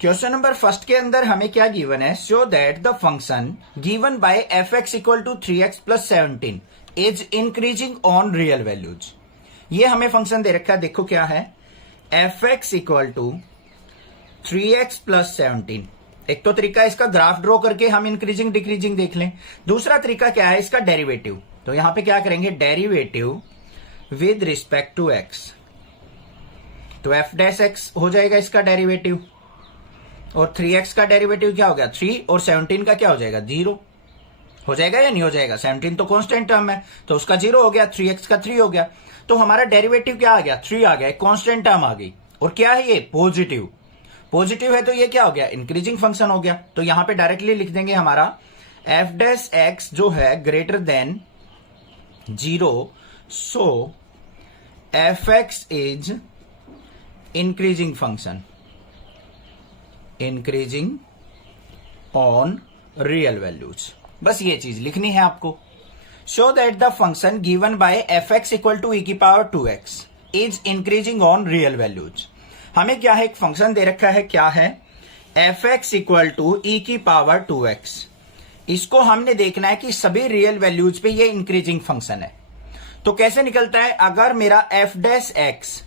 Question number first के अंदर हमें क्या गिवन है, show that the function given by F x equal to 3x plus 17 is increasing on real values. ये हमें फंक्शन दे रखा है, देखो क्या है, f x equal to 3x plus 17। एक तो तरीका इसका ग्राफ ड्रॉ करके हम इंक्रीजिंग डिक्रीजिंग देख लें, दूसरा तरीका क्या है इसका डेरिवेटिव। तो यहां पे क्या करेंगे, derivative with respect to x, तो एफ डैश एक्स हो जाएगा इसका डेरिवेटिव, और 3x का डेरिवेटिव क्या हो गया 3, और 17 का क्या हो जाएगा 0 हो जाएगा या नहीं हो जाएगा। 17 तो कांस्टेंट टर्म है तो उसका 0 हो गया, 3x का 3 हो गया, तो हमारा डेरिवेटिव क्या आ गया 3 आ गया, कांस्टेंट टर्म आ गई, और क्या है ये पॉजिटिव, पॉजिटिव है तो ये क्या हो गया इंक्रीजिंग फंक्शन हो गया। तो यहां पे डायरेक्टली लिख देंगे हमारा एफ डैश एक्स जो है greater than 0, so F x is increasing function, increasing on real values. बस ये चीज लिखनी है आपको। Show that the function given by F x equal to ई की power 2x is increasing on real values. हमें क्या है, एक फंक्शन दे रखा है, क्या है, एफ एक्स इक्वल टू ई की पावर 2x। इसको हमने देखना है कि सभी रियल वैल्यूज पे ये इंक्रीजिंग फंक्शन है। तो कैसे निकलता है, अगर मेरा f dash x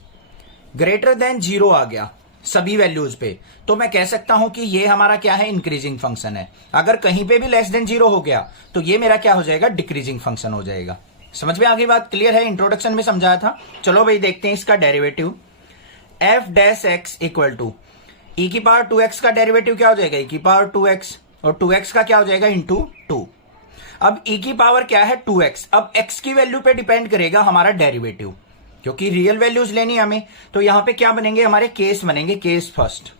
greater than 0 आ गया सभी वैल्यूज पे, तो मैं कह सकता हूं कि ये हमारा क्या है इंक्रीजिंग फंक्शन है। अगर कहीं पे भी लेस देन 0 हो गया तो ये मेरा क्या हो जाएगा डिक्रीजिंग फंक्शन हो जाएगा। समझ में आगे बात, क्लियर है, इंट्रोडक्शन में समझाया था। चलो भाई देखते हैं इसका derivative. F dash x equal to ई की पावर 2x का डेरिवेटिव क्या हो जाएगा ई की पावर 2x, और 2x का क्या हो जाएगा इंटू 2। अब ई की पावर क्या है 2x, अब x की वैल्यू पे डिपेंड करेगा हमारा डेरिवेटिव, क्योंकि रियल वैल्यूज लेनी हमें। तो यहां पे क्या बनेंगे हमारे केस बनेंगे, केस फर्स्ट।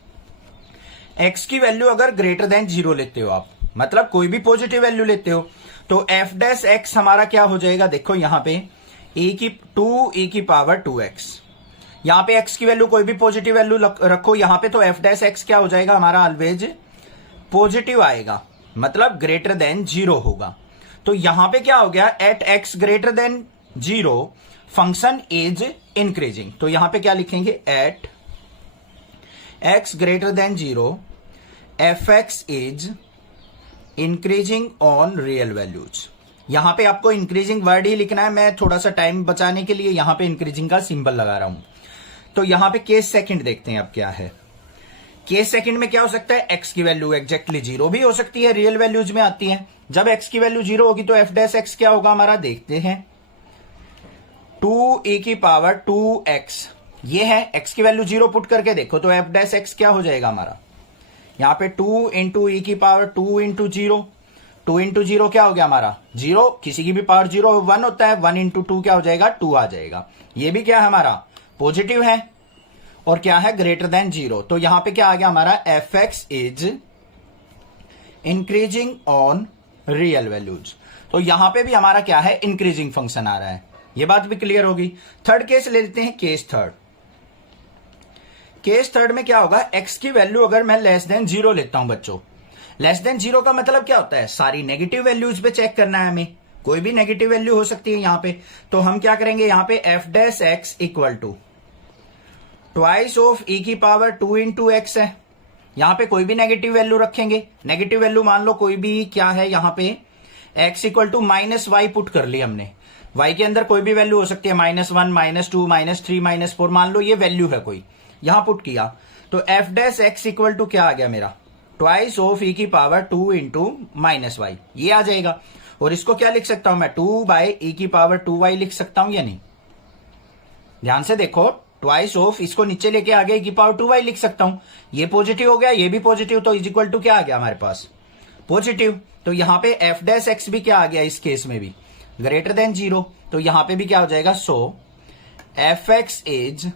x की वैल्यू अगर ग्रेटर देन 0 लेते हो आप, मतलब कोई भी पॉजिटिव वैल्यू लेते हो, तो एफ डैश एक्स हमारा क्या हो जाएगा, देखो यहां पे e की पावर 2x। यहां पे x की वैल्यू कोई भी पॉजिटिव वैल्यू रखो यहां पे, तो एफ डैश एक्स क्या हो जाएगा हमारा ऑलवेज पॉजिटिव आएगा, मतलब ग्रेटर देन 0 होगा। तो यहां पे क्या हो गया, at x greater than 0 function is increasing. तो यहां पे क्या लिखेंगे, at x greater than 0 f x is increasing on real values. यहां पे आपको इंक्रीजिंग वर्ड ही लिखना है, मैं थोड़ा सा टाइम बचाने के लिए यहां पे इंक्रीजिंग का सिंबल लगा रहा हूं। तो यहां पे केस सेकंड देखते हैं अब क्या है। केस सेकंड में क्या हो सकता है, x की वैल्यू एग्जैक्टली 0 भी हो सकती है, रियल वैल्यूज में आती है। जब x की वैल्यू 0 होगी तो एफ डैश एक्स क्या होगा हमारा, देखते हैं 2e की पावर 2x। ये है, x की वैल्यू 0 पुट करके देखो तो एफ डैश एक्स क्या हो जाएगा हमारा, यहां पे 2 इंटू ई की पावर 2 इंटू 0, 2 इंटू 0 क्या हो गया हमारा 0, किसी की भी पावर 0 1 होता है, 1 इंटू 2 क्या हो जाएगा 2 आ जाएगा। ये भी क्या है हमारा पॉजिटिव है, और क्या है ग्रेटर देन 0। तो यहां पे क्या आ गया हमारा, F x is increasing on real values. तो यहां पे भी हमारा क्या है इंक्रीजिंग फंक्शन आ रहा है, ये बात भी क्लियर होगी। थर्ड केस ले लेते हैं, केस थर्ड। केस थर्ड में क्या होगा, x की वैल्यू अगर मैं लेस देन 0 लेता हूं बच्चों, लेस देन 0 का मतलब क्या होता है, सारी नेगेटिव वैल्यूज पे चेक करना है हमें, कोई भी नेगेटिव वैल्यू हो सकती है यहां पे। तो हम क्या करेंगे, यहां पे F dash x equal to twice of E की पावर 2 इंटू एक्स है। यहां पे कोई भी नेगेटिव वैल्यू रखेंगे, नेगेटिव वैल्यू मान लो कोई भी, क्या है यहां पे x equal to minus y put कर ली हमने। y के अंदर कोई भी वैल्यू हो सकती है, -1 -2 -3 -4, मान लो ये वैल्यू है कोई, यहां पुट किया तो f dash x equal to क्या आ गया मेरा, ट्वाइस ऑफ ई की पावर 2 इंटू माइनस वाई, ये आ जाएगा। और इसको क्या लिख सकता हूं मैं, 2 बाई ई की पावर 2y लिख सकता हूं या नहीं, ध्यान से देखो, ट्वाइस ऑफ इसको नीचे लेके आ गया ई की पावर 2y लिख सकता हूं। ये पॉजिटिव हो गया, ये भी पॉजिटिव, तो इज इक्वल टू क्या आ गया हमारे पास पॉजिटिव। तो यहां पे एफ डैश एक्स भी क्या आ गया इस केस में भी ग्रेटर देन 0। तो यहां पे भी क्या हो जाएगा, so F x is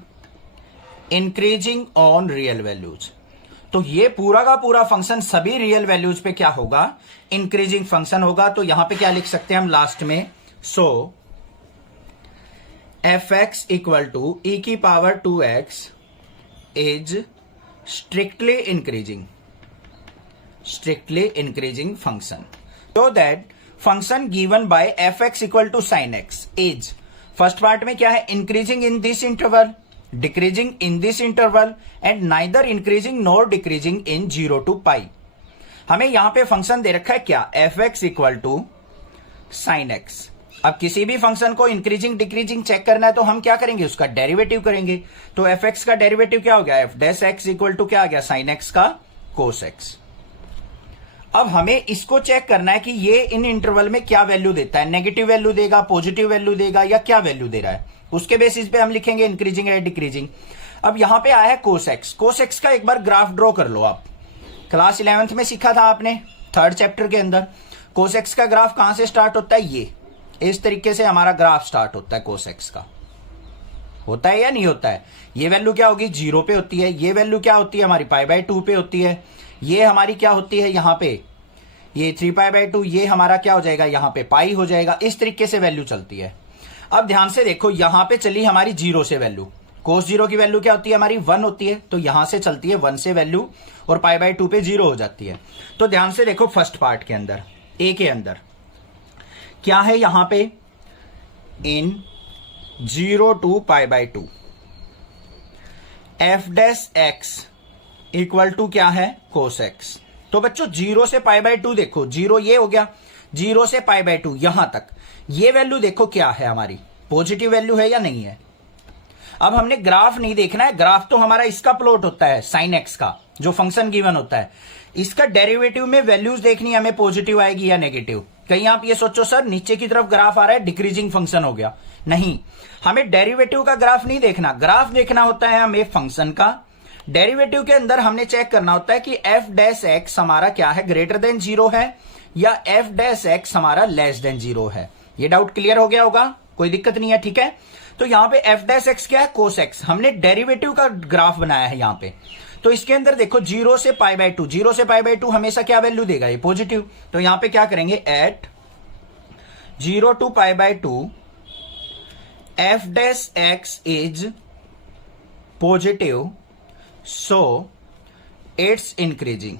increasing on real values. तो ये पूरा का पूरा फंक्शन सभी रियल वैल्यूज पे क्या होगा, इंक्रीजिंग फंक्शन होगा। तो यहां पे क्या लिख सकते हैं हम लास्ट में, so F x equal to ई की power 2x is strictly increasing function. So that function given by F x equal to sine x is, first part में क्या है increasing in this interval, decreasing in this interval and neither increasing nor decreasing in 0 to pi। हमें यहां पे function दे रखा है क्या, fx equal to sine x. अब किसी भी फंक्शन को इंक्रीजिंग डिक्रीजिंग चेक करना है तो हम क्या करेंगे, उसका डेरिवेटिव करेंगे। तो fx का डेरिवेटिव क्या हो गया, f dash x equal to क्या आ गया, साइन एक्स का कोस एक्स। अब हमें इसको चेक करना है कि ये इन इंटरवल में क्या वैल्यू देता है, नेगेटिव वैल्यू देगा, पॉजिटिव वैल्यू देगा, या क्या वैल्यू दे रहा है, उसके बेसिस पे हम लिखेंगे इंक्रीजिंग या डिक्रीजिंग। अब यहां पे आया है कोस एक्स। कोस एक्स का एक बार ग्राफ ड्रॉ कर लो आप, क्लास 11th में सीखा था आपने 3rd चैप्टर के अंदर। कोस एक्स का ग्राफ कहां से स्टार्ट होता है, ये इस तरीके से हमारा ग्राफ स्टार्ट होता है कोस एक्स का। होता है या नहीं होता है, ये वैल्यू क्या होगी, 0 पे होती है, ये वैल्यू क्या होती है हमारी π/2 पे होती है, ये हमारी क्या होती है यहां पे, ये 3π/2, ये हमारा क्या हो जाएगा यहां पे पाई हो जाएगा। इस तरीके से वैल्यू चलती है। अब ध्यान से देखो, यहां पे चली हमारी 0 से वैल्यू, कोस 0 की वैल्यू क्या होती है हमारी 1 होती है, तो यहां से चलती है 1 से वैल्यू और π/2 पे 0 हो जाती है। तो ध्यान से देखो फर्स्ट पार्ट के अंदर, ए के अंदर क्या है यहां पे, in 0 to π/2 F dash x equal to क्या है, कोस एक्स। तो बच्चों 0 से π/2 देखो, 0 ये हो गया, 0 से π/2 यहां तक ये वैल्यू देखो क्या है हमारी, पॉजिटिव वैल्यू है या नहीं है। अब हमने ग्राफ नहीं देखना है, ग्राफ तो हमारा इसका प्लॉट होता है साइन एक्स का, जो फंक्शन गिवन होता है। इसका डेरिवेटिव में वैल्यूज देखनी है हमें, पॉजिटिव आएगी या नेगेटिव। कहीं आप ये सोचो सर नीचे की तरफ ग्राफ आ रहा है, डिक्रीजिंग फंक्शन हो गया, नहीं, हमें डेरिवेटिव का ग्राफ नहीं देखना, ग्राफ देखना होता है हमें फंक्शन का। डेरिवेटिव के अंदर हमने चेक करना होता है कि एफ डैश एक्स हमारा क्या है, ग्रेटर देन 0 है या एफ डैश एक्स हमारा लेस देन 0 है। ये डाउट क्लियर हो गया होगा, कोई दिक्कत नहीं है, ठीक है। तो यहां पे एफ डैश एक्स क्या है, कोस एक्स। हमने डेरिवेटिव का ग्राफ बनाया है यहां पे, तो इसके अंदर देखो 0 से π/2, 0 से π/2 हमेशा क्या वैल्यू देगा, ये पॉजिटिव। तो यहां पे क्या करेंगे, at 0 to π/2 F dash x is positive, so it's increasing,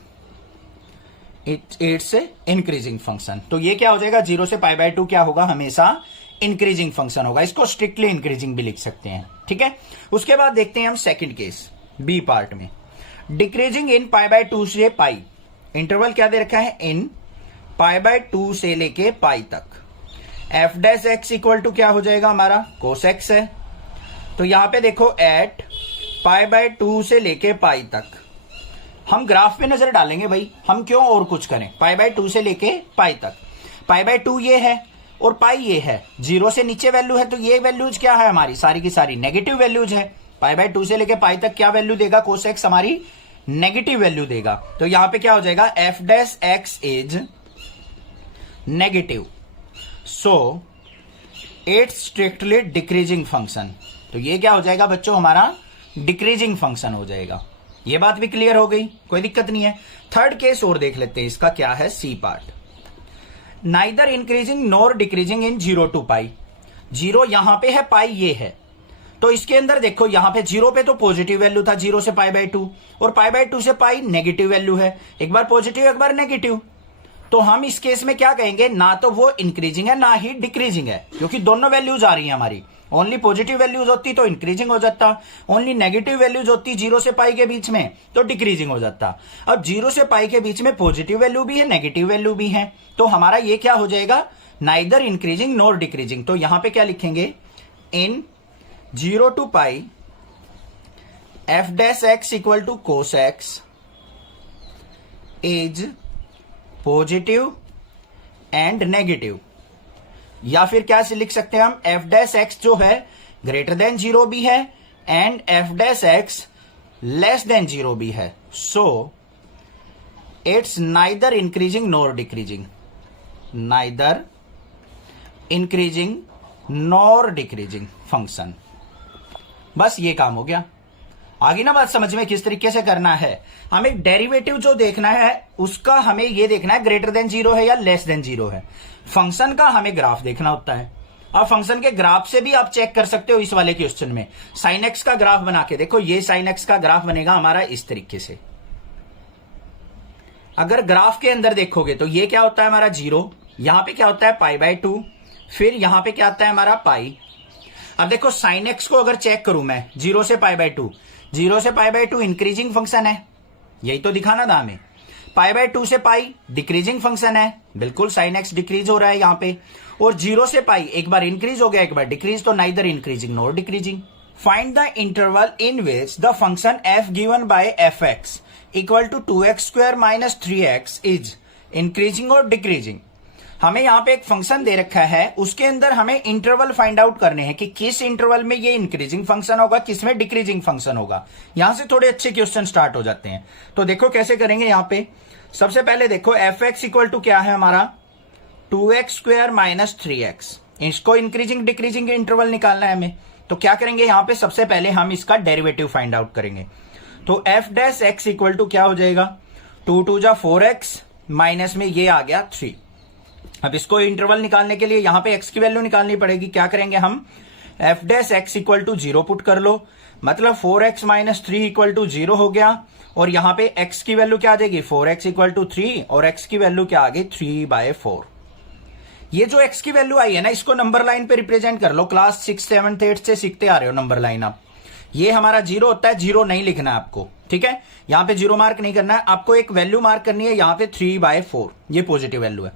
it's increasing function. तो ये क्या हो जाएगा, 0 से π/2 क्या होगा, हमेशा इंक्रीजिंग फंक्शन होगा। इसको स्ट्रिक्टली इंक्रीजिंग भी लिख सकते हैं, ठीक है। उसके बाद देखते हैं हम सेकंड केस, बी पार्ट में, डिक्रीजिंग इन π/2 से पाई। इंटरवल क्या दे रखा है, इन π/2 से लेके पाई तक। F dash x equal to क्या हो जाएगा हमारा, कोस एक्स है। तो यहां पे देखो एट π/2 से लेके पाई तक, हम ग्राफ पे नजर डालेंगे भाई, हम क्यों और कुछ करें। π/2 से लेके पाई तक, π/2 ये है और पाई ये है, 0 से नीचे वैल्यू है, तो ये वैल्यूज क्या है हमारी, सारी की सारी नेगेटिव वैल्यूज है। π/2 से लेके पाई तक क्या वैल्यू देगा, कोस एक्स हमारी नेगेटिव वैल्यू देगा। तो यहां पे क्या हो जाएगा, F dash x is negative, so it's strictly decreasing function. तो ये क्या हो जाएगा बच्चों, हमारा डिक्रीजिंग फंक्शन हो जाएगा। ये बात भी क्लियर हो गई, कोई दिक्कत नहीं है। थर्ड केस और देख लेते हैं, इसका क्या है, C part, neither increasing nor decreasing in 0 to pi. 0 यहां पे है, पाई ये है, तो इसके अंदर देखो यहां पे 0 पे तो पॉजिटिव वैल्यू था 0 से π/2, और π/2 से पाई नेगेटिव वैल्यू है, एक बार पॉजिटिव एक बार नेगेटिव। तो हम इस केस में क्या कहेंगे, ना तो वो इंक्रीजिंग है ना ही डिक्रीजिंग है, क्योंकि दोनों वैल्यूज आ रही है हमारी। ओनली पॉजिटिव वैल्यूज होती तो इंक्रीजिंग हो जाता, ओनली नेगेटिव वैल्यूज होती 0 से पाई के बीच में तो डिक्रीजिंग हो जाता। अब 0 से पाई के बीच में पॉजिटिव वैल्यू भी है, नेगेटिव वैल्यू भी है, तो हमारा ये क्या हो जाएगा, नाइदर इंक्रीजिंग नॉर डिक्रीजिंग। तो यहां पे क्या लिखेंगे, in 0 to pi f dash x equal to cos x is positive and negative. या फिर क्या से लिख सकते हैं हम, एफ डैश एक्स जो है ग्रेटर देन 0 भी है and F dash x less than 0 भी है, so it's neither increasing nor decreasing, neither increasing nor decreasing function. बस ये काम हो गया। आगे ना बात समझ में किस तरीके से करना है, हमें डेरिवेटिव जो देखना है उसका हमें ये देखना है ग्रेटर देन 0 है या लेस देन 0 है। फंक्शन का हमें ग्राफ देखना होता है। अब फंक्शन के ग्राफ से भी आप चेक कर सकते हो, इस वाले क्वेश्चन में साइन एक्स का ग्राफ बना के देखो, ये साइन एक्स का ग्राफ बनेगा हमारा इस तरीके से। अगर ग्राफ के अंदर देखोगे तो ये क्या होता है हमारा 0, यहां पे क्या होता है π/2, फिर यहां पे क्या आता है हमारा पाई। अब देखो साइन एक्स को अगर चेक करूं मैं 0 से पाई बाय 2, 0 से पाई बाय 2 इंक्रीजिंग फंक्शन है, यही तो दिखाना था हमें। पाई बाय 2 से पाई डिक्रीजिंग फंक्शन है, बिल्कुल साइन एक्स डिक्रीज हो रहा है यहां पे। और 0 से पाई एक बार इंक्रीज हो गया एक बार डिक्रीज, तो neither increasing nor decreasing. Find the interval in which the function f given by fx equal to 2x square minus 3x is increasing और डिक्रीजिंग। हमें यहां पे एक फंक्शन दे रखा है, उसके अंदर हमें इंटरवल फाइंड आउट करने हैं कि किस इंटरवल में ये इंक्रीजिंग फंक्शन होगा, किस में डिक्रीजिंग फंक्शन होगा। यहां से थोड़े अच्छे क्वेश्चन स्टार्ट हो जाते हैं। तो देखो कैसे करेंगे यहां पे। सबसे पहले देखो fx इक्वल टू क्या है हमारा 2x स्क्वायर माइनस 3x, इसको इंक्रीजिंग डिक्रीजिंग इंटरवल निकालना है हमें। तो क्या करेंगे यहां पे, सबसे पहले हम इसका डेरिवेटिव फाइंड आउट करेंगे। तो f dash x equal to क्या हो जाएगा 2 2 जा 4x माइनस में ये आ गया 3। अब इसको इंटरवल निकालने के लिए यहां पे x की वैल्यू निकालनी पड़ेगी। क्या करेंगे हम, f dash x equal to 0 put कर लो, मतलब 4x माइनस 3 इक्वल टू 0 हो गया। और यहां पे x की वैल्यू क्या आ जाएगी 4x इक्वल टू 3 और x की वैल्यू क्या आ गई 3/4। ये जो x की वैल्यू आई है ना, इसको नंबर लाइन पे रिप्रेजेंट कर लो। क्लास 6, 7, 8 से सीखते आ रहे हो नंबर लाइन आप। ये हमारा 0 होता है, 0 नहीं लिखना है आपको, ठीक है। यहां पे 0 मार्क नहीं करना है आपको, एक वैल्यू मार्क करनी है यहां पे 3/4, ये पॉजिटिव वैल्यू है।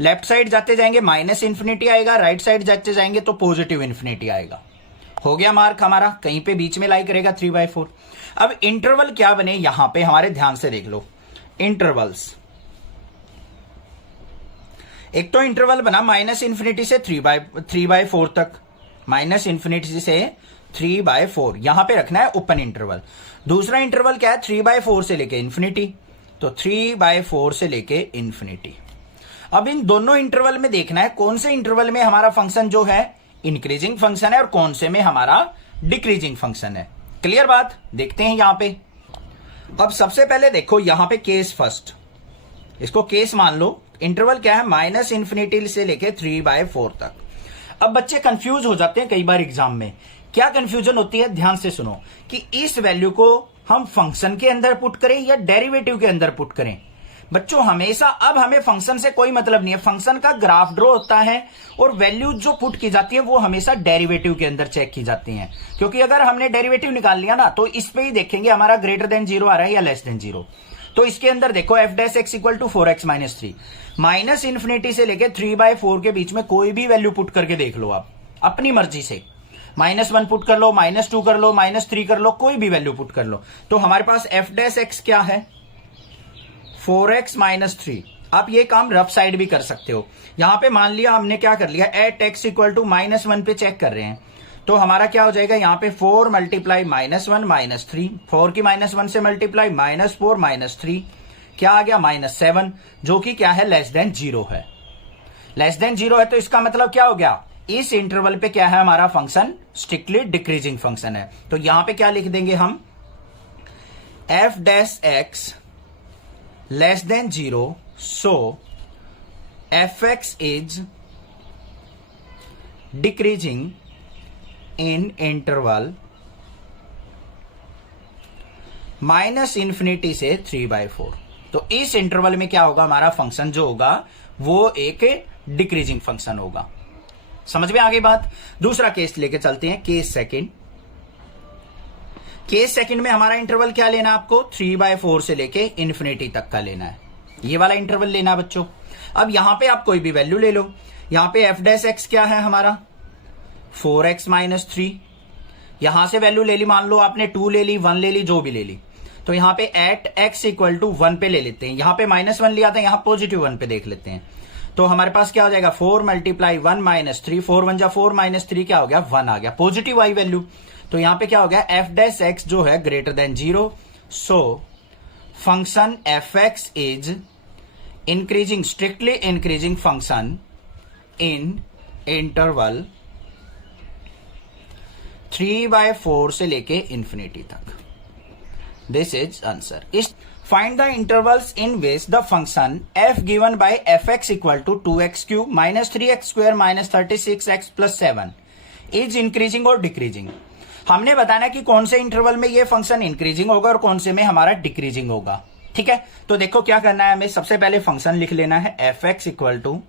लेफ्ट साइड जाते जाएंगे माइनस इंफिनिटी आएगा, राइट साइड जाते जाएंगे तो पॉजिटिव इंफिनिटी आएगा। हो गया मार्क हमारा, कहीं पे बीच में लाई करेगा 3/4। अब इंटरवल क्या बने यहां पे हमारे, ध्यान से देख लो इंटरवल्स। एक तो इंटरवल बना माइनस इंफिनिटी से 3/4 तक, माइनस इंफिनिटी से 3/4 यहां पे रखना है ओपन इंटरवल। दूसरा इंटरवल क्या है 3/4 से लेके इंफिनिटी, तो 3/4 से लेके इंफिनिटी। अब इन दोनों इंटरवल में देखना है कौन से इंटरवल में हमारा फंक्शन जो है इंक्रीजिंग फंक्शन है और कौन से में हमारा डिक्रीजिंग फंक्शन है। क्लियर बात, देखते हैं यहां पे। अब सबसे पहले देखो यहां पे केस फर्स्ट, इसको केस मान लो। इंटरवल क्या है माइनस इंफिनिटी से लेके 3/4 तक। अब बच्चे कंफ्यूज हो जाते हैं कई बार एग्जाम में। क्या कंफ्यूजन होती है, ध्यान से सुनो, कि इस वैल्यू को हम फंक्शन के अंदर पुट करें या डेरिवेटिव के अंदर पुट करें। बच्चों हमेशा अब हमें फंक्शन से कोई मतलब नहीं है, फंक्शन का ग्राफ ड्रॉ होता है और वैल्यू जो पुट की जाती है वो हमेशा डेरिवेटिव के अंदर चेक की जाती है। क्योंकि अगर हमने डेरिवेटिव निकाल लिया ना तो इस पे ही देखेंगे हमारा ग्रेटर देन 0 आ रहा है या लेस देन 0। तो इसके अंदर देखो f dash x equal to 4x minus 3, minus infinity से लेके 3/4 के बीच में कोई भी वैल्यू पुट करके देख लो आप अपनी मर्जी से। -1 पुट कर लो, -2 कर लो, -3 कर लो, कोई भी वैल्यू पुट कर लो। तो हमारे पास f डैश x क्या है 4x माइनस 3। आप ये काम रफ साइड भी कर सकते हो। यहां पे मान लिया हमने क्या कर लिया, एट x इक्वल टू -1 पे चेक कर रहे हैं, तो हमारा क्या हो जाएगा यहां पे 4 मल्टीप्लाई -1 -3, 4 की -1 से मल्टीप्लाई -4 -3 क्या आ गया -7, जो कि क्या है लेस देन 0 है। लेस देन 0 है तो इसका मतलब क्या हो गया, इस इंटरवल पे क्या है हमारा फंक्शन स्ट्रिक्टली डिक्रीजिंग फंक्शन है। तो यहां पे क्या लिख देंगे हम, f dash x less than 0, so fx is decreasing in interval minus infinity से 3/4। तो इस इंटरवल में क्या होगा, हमारा फंक्शन जो होगा वो एक डिक्रीजिंग फंक्शन होगा। समझ में आ गई बात। दूसरा केस लेके चलते हैं, केस सेकंड। केस सेकंड में हमारा इंटरवल क्या लेना है आपको, 3/4 से लेके इंफिनिटी तक का लेना है, ये वाला इंटरवल लेना है बच्चों। अब यहां पे आप कोई भी वैल्यू ले लो। यहां पे f डैश x क्या है हमारा 4x माइनस 3, यहां से वैल्यू ले ली, मान लो आपने 2 ले ली, 1 ले ली, जो भी ले ली। तो यहां पे एट x इक्वल टू 1 पे ले लेते हैं, यहां पे -1 लिया था, यहां पॉजिटिव 1 पे देख लेते हैं। तो हमारे पास क्या हो जाएगा 4 मल्टीप्लाई 1 माइनस 3, 4 1 जा 4 -3 क्या हो गया 1 आ गया, पॉजिटिव आई वैल्यू। तो यहां पे क्या हो गया f डैश x जो है greater than 0, so function fx is increasing, strictly increasing function in interval 3/4 से लेके इंफिनिटी तक। This is answer. इस find the intervals in which the function f given by fx equal to 2x cube minus 3x square minus 36x plus 7 is increasing और decreasing. हमने बताना कि कौन से इंटरवल में ये फंक्शन इंक्रीजिंग होगा और कौन से में हमारा डिक्रीजिंग होगा। ठीक है, तो देखो क्या करना है हमें, सबसे पहले फंक्शन लिख लेना है fx equal to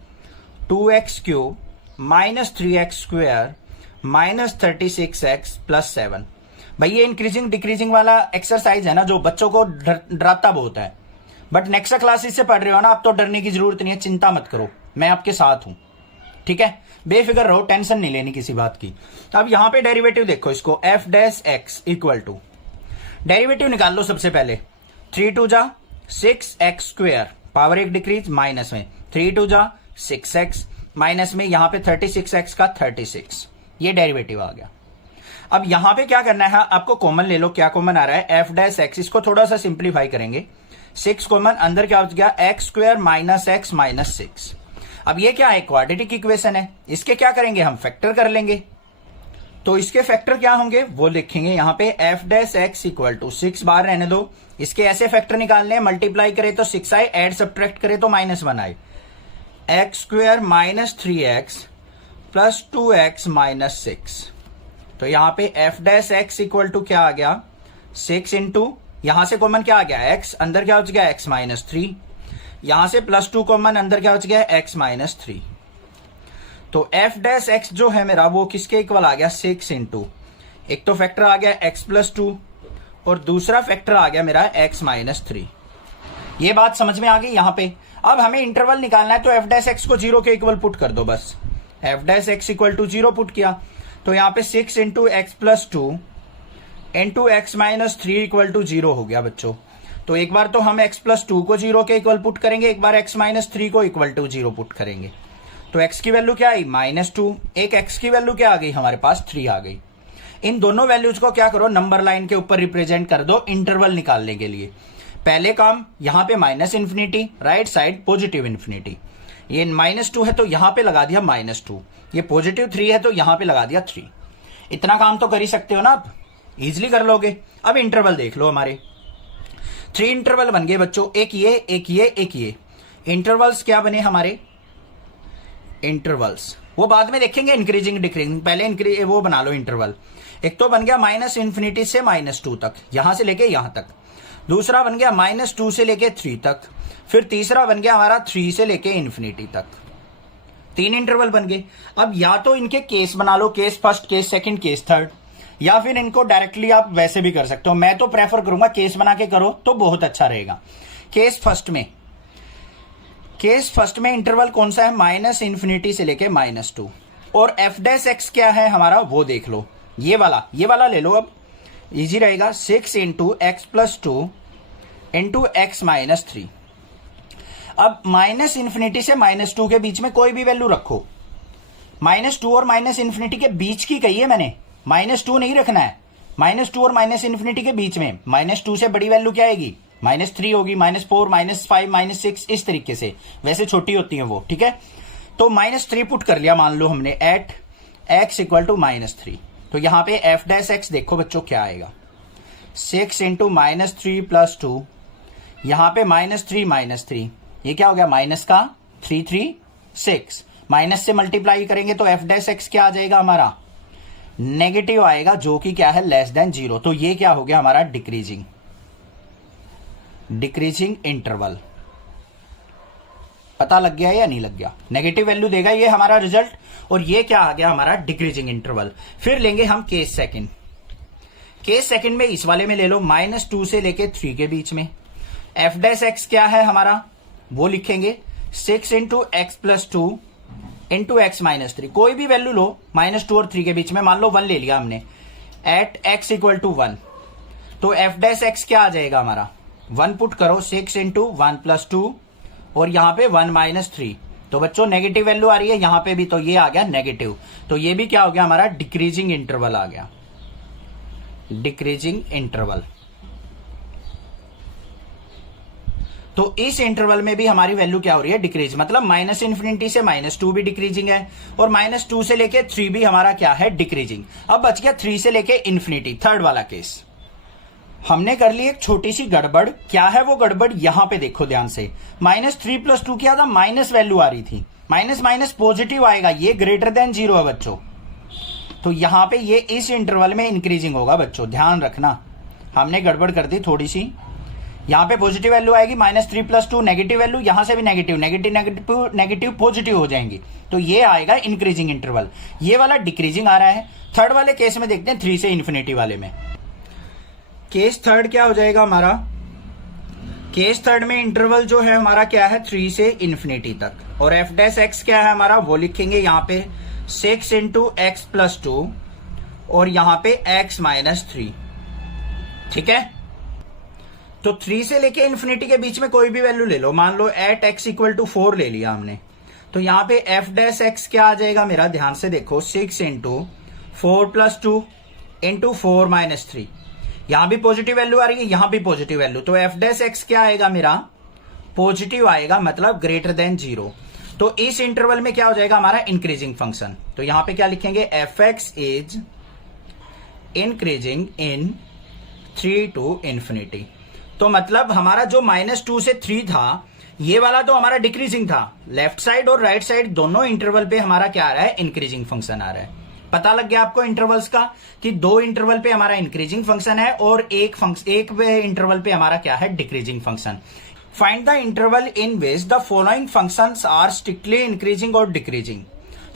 2x cube minus 3x square -36x + 7। भाई ये इंक्रीजिंग डिक्रीजिंग वाला एक्सरसाइज है ना, जो बच्चों को डराता बहुत है, बट नेक्स्ट क्लासेस से पढ़ रहे हो ना, आप तो डरने की जरूरत नहीं है, चिंता मत करो, मैं आपके साथ हूं, ठीक है, बेफिक्र रहो, टेंशन नहीं लेनी किसी बात की। अब यहां पे डेरिवेटिव देखो, इसको f dash x equal to, derivative निकाल लो सबसे पहले, 3 2 जा 6x², पावर 1 डिक्रीज, माइनस में 3 2 जा 6x, माइनस में यहां पे 36x का 36, ये डेरिवेटिव आ गया। अब यहां पे क्या करना है, आपको कॉमन ले लो, क्या कॉमन आ रहा है, f डैश x, इसको थोड़ा सा सिंप्लीफाई करेंगे, 6 कॉमन, अंदर क्या हो गया, x² माइनस x माइनस 6। अब ये क्या है, क्वाड्रेटिक इक्वेशन है, इसके क्या करेंगे हम, फैक्टर कर लेंगे। तो इसके फैक्टर क्या होंगे वो लिखेंगे यहां पे, f dash x equal to, 6 बार रहने दो, इसके ऐसे फैक्टर निकालने हैं, मल्टीप्लाई करे तो 6 आए, एड सब्ट्रैक्ट करे तो -1 आए, x² minus 3x plus 2x minus 6। तो यहां पे f dash x equal to क्या आ गया, 6 इंटू, यहां से कॉमन क्या आ गया, x, अंदर क्या हो गया, x माइनस 3, यहां से +2 कॉमन, अंदर क्या हो गया, x माइनस 3। तो f डैश x जो है मेरा, वो किसके इक्वल आ गया, 6 इंटू, एक तो फैक्टर आ गया x + 2 और दूसरा फैक्टर आ गया मेरा x माइनस 3। ये बात समझ में आ गई यहां पे। अब हमें इंटरवल निकालना है, तो f डैश x को 0 के इक्वल पुट कर दो बस, f dash x equal to 0 put किया, तो यहां पे 6 into x + 2 into x minus 3 equal to 0 हो गया बच्चों। तो एक बार तो हम x + 2 को 0 के इक्वल पुट करेंगे, एक बार x माइनस 3 को इक्वल टू 0 पुट करेंगे। तो x की वैल्यू क्या आई, -2, एक x की वैल्यू क्या आ गई हमारे पास, 3 आ गई। इन दोनों वैल्यूज को क्या करो, नंबर लाइन के ऊपर रिप्रेजेंट कर दो इंटरवल निकालने के लिए। पहले काम, यहां पे -∞, राइट साइड +∞, ये -2 है तो यहां पे लगा दिया -2, ये +3 है तो यहां पे लगा दिया 3। इतना काम तो कर ही सकते हो ना आप, इजिली कर लोगे। अब इंटरवल देख लो, हमारे 3 इंटरवल बन गए बच्चों, एक ये एक ये एक ये। इंटरवल्स क्या बने हमारे, इंटरवल्स वो बाद में देखेंगे, इंक्रीजिंग डिक्रीजिंग, पहले वो बना लो इंटरवल। एक तो बन गया -∞ से -2 तक, यहां से लेके यहां तक, दूसरा बन गया -2 से लेके 3 तक, फिर तीसरा बन गया हमारा 3 से लेके इन्फिनिटी तक। 3 इंटरवल बन गए। अब या तो इनके केस बना लो, case first, case second, case third, या फिर इनको डायरेक्टली आप वैसे भी कर सकते हो। मैं तो प्रेफर करूंगा केस बना के करो तो बहुत अच्छा रहेगा। केस फर्स्ट में इंटरवल कौन सा है, -∞ से लेके -2, और f डैश x क्या है हमारा वो देख लो, ये वाला ले लो, अब इजी रहेगा, 6 into x + 2 into x minus 3। अब -∞ से -2 के बीच में कोई भी वैल्यू रखो, -2 और -∞ के बीच की कही है मैंने, -2 नहीं रखना है, -2 और -∞ के बीच में, -2 से बड़ी वैल्यू क्या आएगी, -3 होगी, -4 -5 -6, इस तरीके से, वैसे छोटी होती है वो, ठीक है। तो -3 पुट कर लिया मान लो हमने, एट x इक्वल टू -3। तो यहां पे f डैश x देखो बच्चों क्या आएगा, 6 इंटू -3 + 2, यहां पे -3 ये क्या हो गया, माइनस का 3 3 6, माइनस से मल्टीप्लाई करेंगे तो f डैश x क्या आ जाएगा हमारा, नेगेटिव आएगा, जो कि क्या है, <0। तो ये क्या हो गया हमारा, डिक्रीजिंग इंटरवल। पता लग गया या नहीं लग गया, नेगेटिव वैल्यू देगा ये हमारा रिजल्ट, और ये क्या आ गया हमारा, डिक्रीजिंग इंटरवल। फिर लेंगे हम केस सेकंड। केस सेकंड में इस वाले में ले लो, -2 से लेके 3 के बीच में, f डैश x क्या है हमारा वो लिखेंगे, 6 into x + 2 into x minus 3, कोई भी वैल्यू लो, -2 और 3 के बीच में, मान लो 1 ले लिया हमने, एट x इक्वल टू 1। तो f डैश x क्या आ जाएगा हमारा, 1 पुट करो, 6 इंटू 1 + 2 और यहां पे 1 - 3। तो बच्चों नेगेटिव वैल्यू आ रही है यहां पे भी, तो ये आ गया नेगेटिव। तो ये भी क्या हो गया हमारा, डिक्रीजिंग इंटरवल आ गया, डिक्रीजिंग इंटरवल। तो इस इंटरवल में भी हमारी वैल्यू क्या हो रही है, डिक्रीज, मतलब -∞ से -2 भी डिक्रीजिंग है, और -2 से लेके 3 भी हमारा क्या है, डिक्रीजिंग। अब बच गया 3 से लेके इन्फिनिटी, थर्ड वाला केस। हमने कर ली एक छोटी सी गड़बड़, क्या है वो गड़बड़, यहां पे देखो ध्यान से, -3 + 2 क्या था, माइनस वैल्यू आ रही थी, माइनस पॉजिटिव आएगा, ये >0 है बच्चों। तो यहां पे ये इस इंटरवल में इंक्रीजिंग होगा बच्चों, ध्यान रखना, हमने गड़बड़ कर दी थोड़ी सी, यहां पे पॉजिटिव वैल्यू आएगी -3 + 2, नेगेटिव वैल्यू, यहां से भी negative, negative negative negative positive हो जाएंगी, तो ये आएगा इंक्रीजिंग इंटरवल। ये वाला डिक्रीजिंग आ रहा है। थर्ड वाले केस में देखते हैं 3 से इन्फिनिटी वाले में। केस थर्ड क्या हो जाएगा हमारा? केस थर्ड में इंटरवल जो है हमारा क्या है? 3 से इन्फिनिटी तक, और f' क्या है हमारा? वो लिखेंगे यहां पे 6 × x + 2 और यहां पे x - 3। ठीक है, तो 3 से लेके इन्फिनिटी के बीच में कोई भी वैल्यू ले लो, मान लो एट x = 4 ले लिया हमने, तो यहां पे f' क्या आ जाएगा मेरा? ध्यान से देखो, 6 × 4 + 2 × 4 - 3। यहां भी पॉजिटिव वैल्यू आ रही है, यहां भी पॉजिटिव वैल्यू, तो f' क्या आएगा मेरा? पॉजिटिव आएगा, मतलब >0। तो इस इंटरवल में क्या हो जाएगा हमारा? Increasing function. तो यहां पे क्या लिखेंगे? f(x) is increasing in 3 to infinity. तो मतलब हमारा जो -2 से 3 था, ये वाला तो हमारा डिक्रीजिंग था। लेफ्ट साइड और राइट साइड दोनों इंटरवल पे हमारा क्या आ रहा है? इंक्रीजिंग फंक्शन आ रहा है। पता लग गया आपको इंटरवल्स का कि 2 इंटरवल पे हमारा इंक्रीजिंग फंक्शन है और एक इंटरवल पे हमारा क्या है? Decreasing function. Find the interval in which the following functions are strictly increasing और डिक्रीजिंग।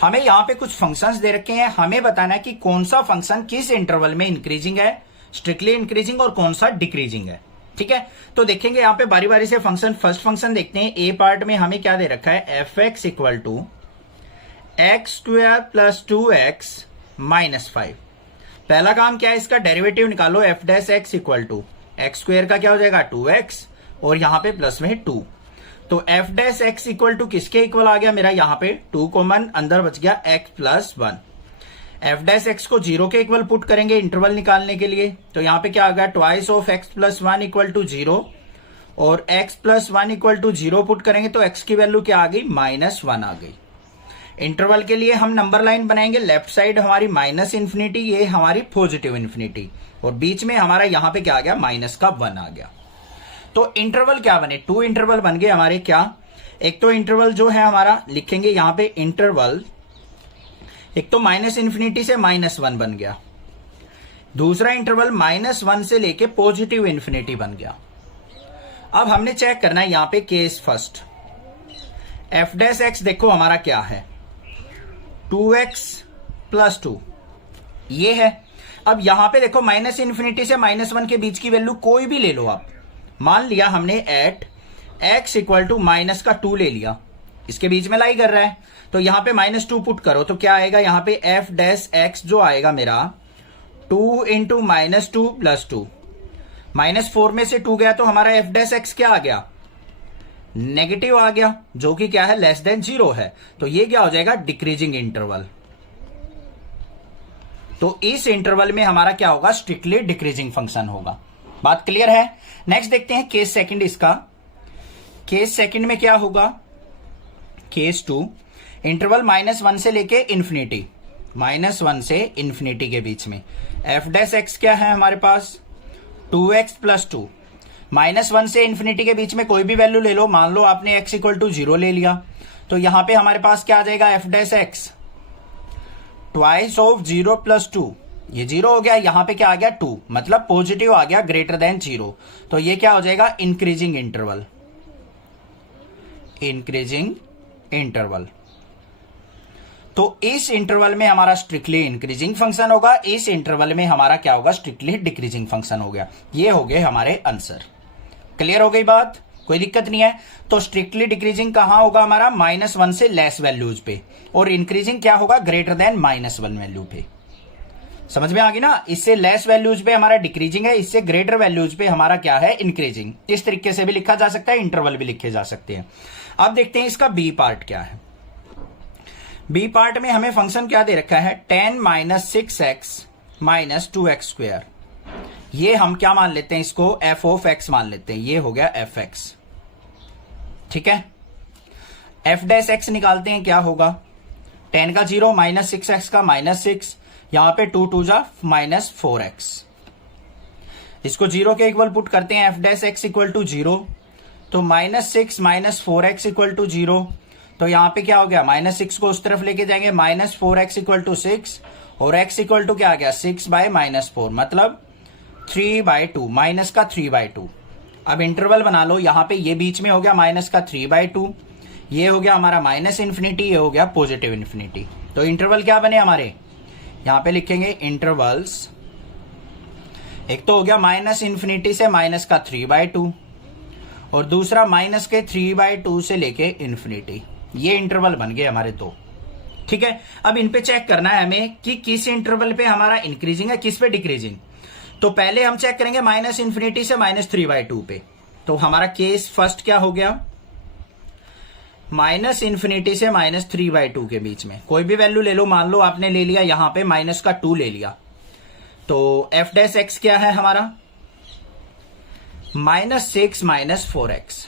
हमें यहां पे कुछ फंक्शंस दे रखे हैं, हमें बताना है कि कौन सा फंक्शन किस इंटरवल में इंक्रीजिंग है, स्ट्रिक्टली इंक्रीजिंग, और कौन सा डिक्रीजिंग है। ठीक है, तो देखेंगे यहां पे बारी बारी से फंक्शन। फर्स्ट फंक्शन देखते हैं। ए पार्ट में हमें क्या दे रखा है? f(x) = x² + 2x - 5। पहला काम क्या है? इसका डेरिवेटिव निकालो। f'(x) = x² का क्या हो जाएगा? 2x, और यहां पे प्लस में 2, तो f'(x) = किसके इक्वल आ गया मेरा? यहां पे 2 कॉमन, अंदर बच गया x + 1। f'(x) को 0 के इक्वल पुट करेंगे इंटरवल निकालने के लिए, तो यहां पे क्या आ गया? ट्वाइस ऑफ x + 1 = 0, और x + 1 = 0 पुट करेंगे तो x की वैल्यू क्या आ गई? -1 आ गई। इंटरवल के लिए हम नंबर लाइन बनाएंगे। लेफ्ट साइड हमारी -∞, ये हमारी पॉजिटिव इन्फिनिटी, और बीच में हमारा यहां पे क्या आ गया? -1 आ गया। तो इंटरवल क्या बने? 2 इंटरवल बन गए हमारे। क्या? एक तो इंटरवल जो है हमारा लिखेंगे यहां पे इंटरवल, एक तो -∞ से -1 बन गया, दूसरा इंटरवल -1 से लेके पॉजिटिव इन्फिनिटी बन गया। अब हमने चेक करना है यहां पे केस फर्स्ट। f'(x) देखो हमारा क्या है? 2x + 2, ये है। अब यहां पे देखो -∞ से -1 के बीच की वैल्यू कोई भी ले लो आप। मान लिया हमने एट x = -2 ले लिया, इसके बीच में लाई कर रहा है, तो यहां पे -2 पुट करो तो क्या आएगा? यहां पे f'(x) जो आएगा मेरा 2 × -2 + 2, -4 में से 2 गया तो हमारा f'(x) क्या आ गया? नेगेटिव आ गया, जो कि क्या है? <0 है। तो ये क्या हो जाएगा? Decreasing interval. तो इस इंटरवल में हमारा क्या होगा? स्ट्रिक्टली डिक्रीजिंग फंक्शन होगा। बात क्लियर है? नेक्स्ट देखते हैं केस सेकंड इसका। केस सेकंड में क्या होगा? केस 2, इंटरवल -1 से लेके इन्फिनिटी, -1 से इन्फिनिटी के बीच में f'(x) क्या है हमारे पास? 2x + 2। -1 से इन्फिनिटी के बीच में कोई भी वैल्यू ले लो, मान लो आपने x = 0 ले लिया, तो यहां पे हमारे पास क्या आ जाएगा? f'(x) ट्वाइस ऑफ 0 + 2, ये 0 हो गया, यहां पे क्या आ गया? 2, मतलब पॉजिटिव आ गया, >0। तो ये क्या हो जाएगा? Increasing interval. Increasing interval. तो इस इंटरवल में हमारा स्ट्रिक्टली इंक्रीजिंग फंक्शन होगा, इस इंटरवल में हमारा क्या होगा? स्ट्रिक्टली डिक्रीजिंग फंक्शन हो गया। ये हो गए हमारे आंसर। क्लियर हो गई बात? कोई दिक्कत नहीं है। तो स्ट्रिक्टली डिक्रीजिंग कहां होगा हमारा? -1 से लेस वैल्यूज पे, और इंक्रीजिंग क्या होगा? >1 वैल्यू पे। समझ में आ गई ना? इससे लेस वैल्यूज पे हमारा डिक्रीजिंग है, इससे ग्रेटर वैल्यूज पे हमारा क्या है? इंक्रीजिंग। इस तरीके से भी लिखा जा सकता है, इंटरवल भी लिखे जा सकते हैं। अब देखते हैं इसका बी पार्ट क्या है। बी पार्ट में हमें फंक्शन क्या दे रखा है? 10 - 6x - 2x²। ये हम क्या मान लेते हैं? इसको f(x) मान लेते हैं। ये हो गया f(x). ठीक है, f'(x) निकालते हैं, क्या होगा? 10 का 0 - 6x का -6, यहां पे 2 2 जा -4x। इसको 0 के इक्वल पुट करते हैं। f'(x) = 0, तो -6 - 4x = 0, तो यहां पे क्या हो गया? -6 को उस तरफ लेके जाएंगे, -4x = 6, और x इक्वल टू क्या आ गया? 6/-4, मतलब 3/2, माइनस का 3/2। अब इंटरवल बना लो, यहां पे ये बीच में हो गया माइनस का 3/2, ये हो गया हमारा माइनस इन्फिनिटी, ये हो गया पॉजिटिव इन्फिनिटी। तो इंटरवल क्या बने हमारे, यहां पे लिखेंगे इंटरवल्स, एक तो हो गया माइनस इन्फिनिटी से माइनस का 3/2 और दूसरा माइनस के 3/2 से लेके इन्फिनिटी। ये इंटरवल बन गए हमारे दो। ठीक है, अब इन पे चेक करना है हमें कि किस इंटरवल पे हमारा इंक्रीजिंग है, किस पे डिक्रीजिंग। तो पहले हम चेक करेंगे माइनस इन्फिनिटी से माइनस 3/2 पे। तो हमारा केस फर्स्ट क्या हो गया, माइनस इन्फिनिटी से माइनस 3/2 के बीच में कोई भी वैल्यू ले लो, मान लो आपने ले लिया यहां पे माइनस का 2 ले लिया, तो एफ डैश एक्स क्या है हमारा, -6 - 4x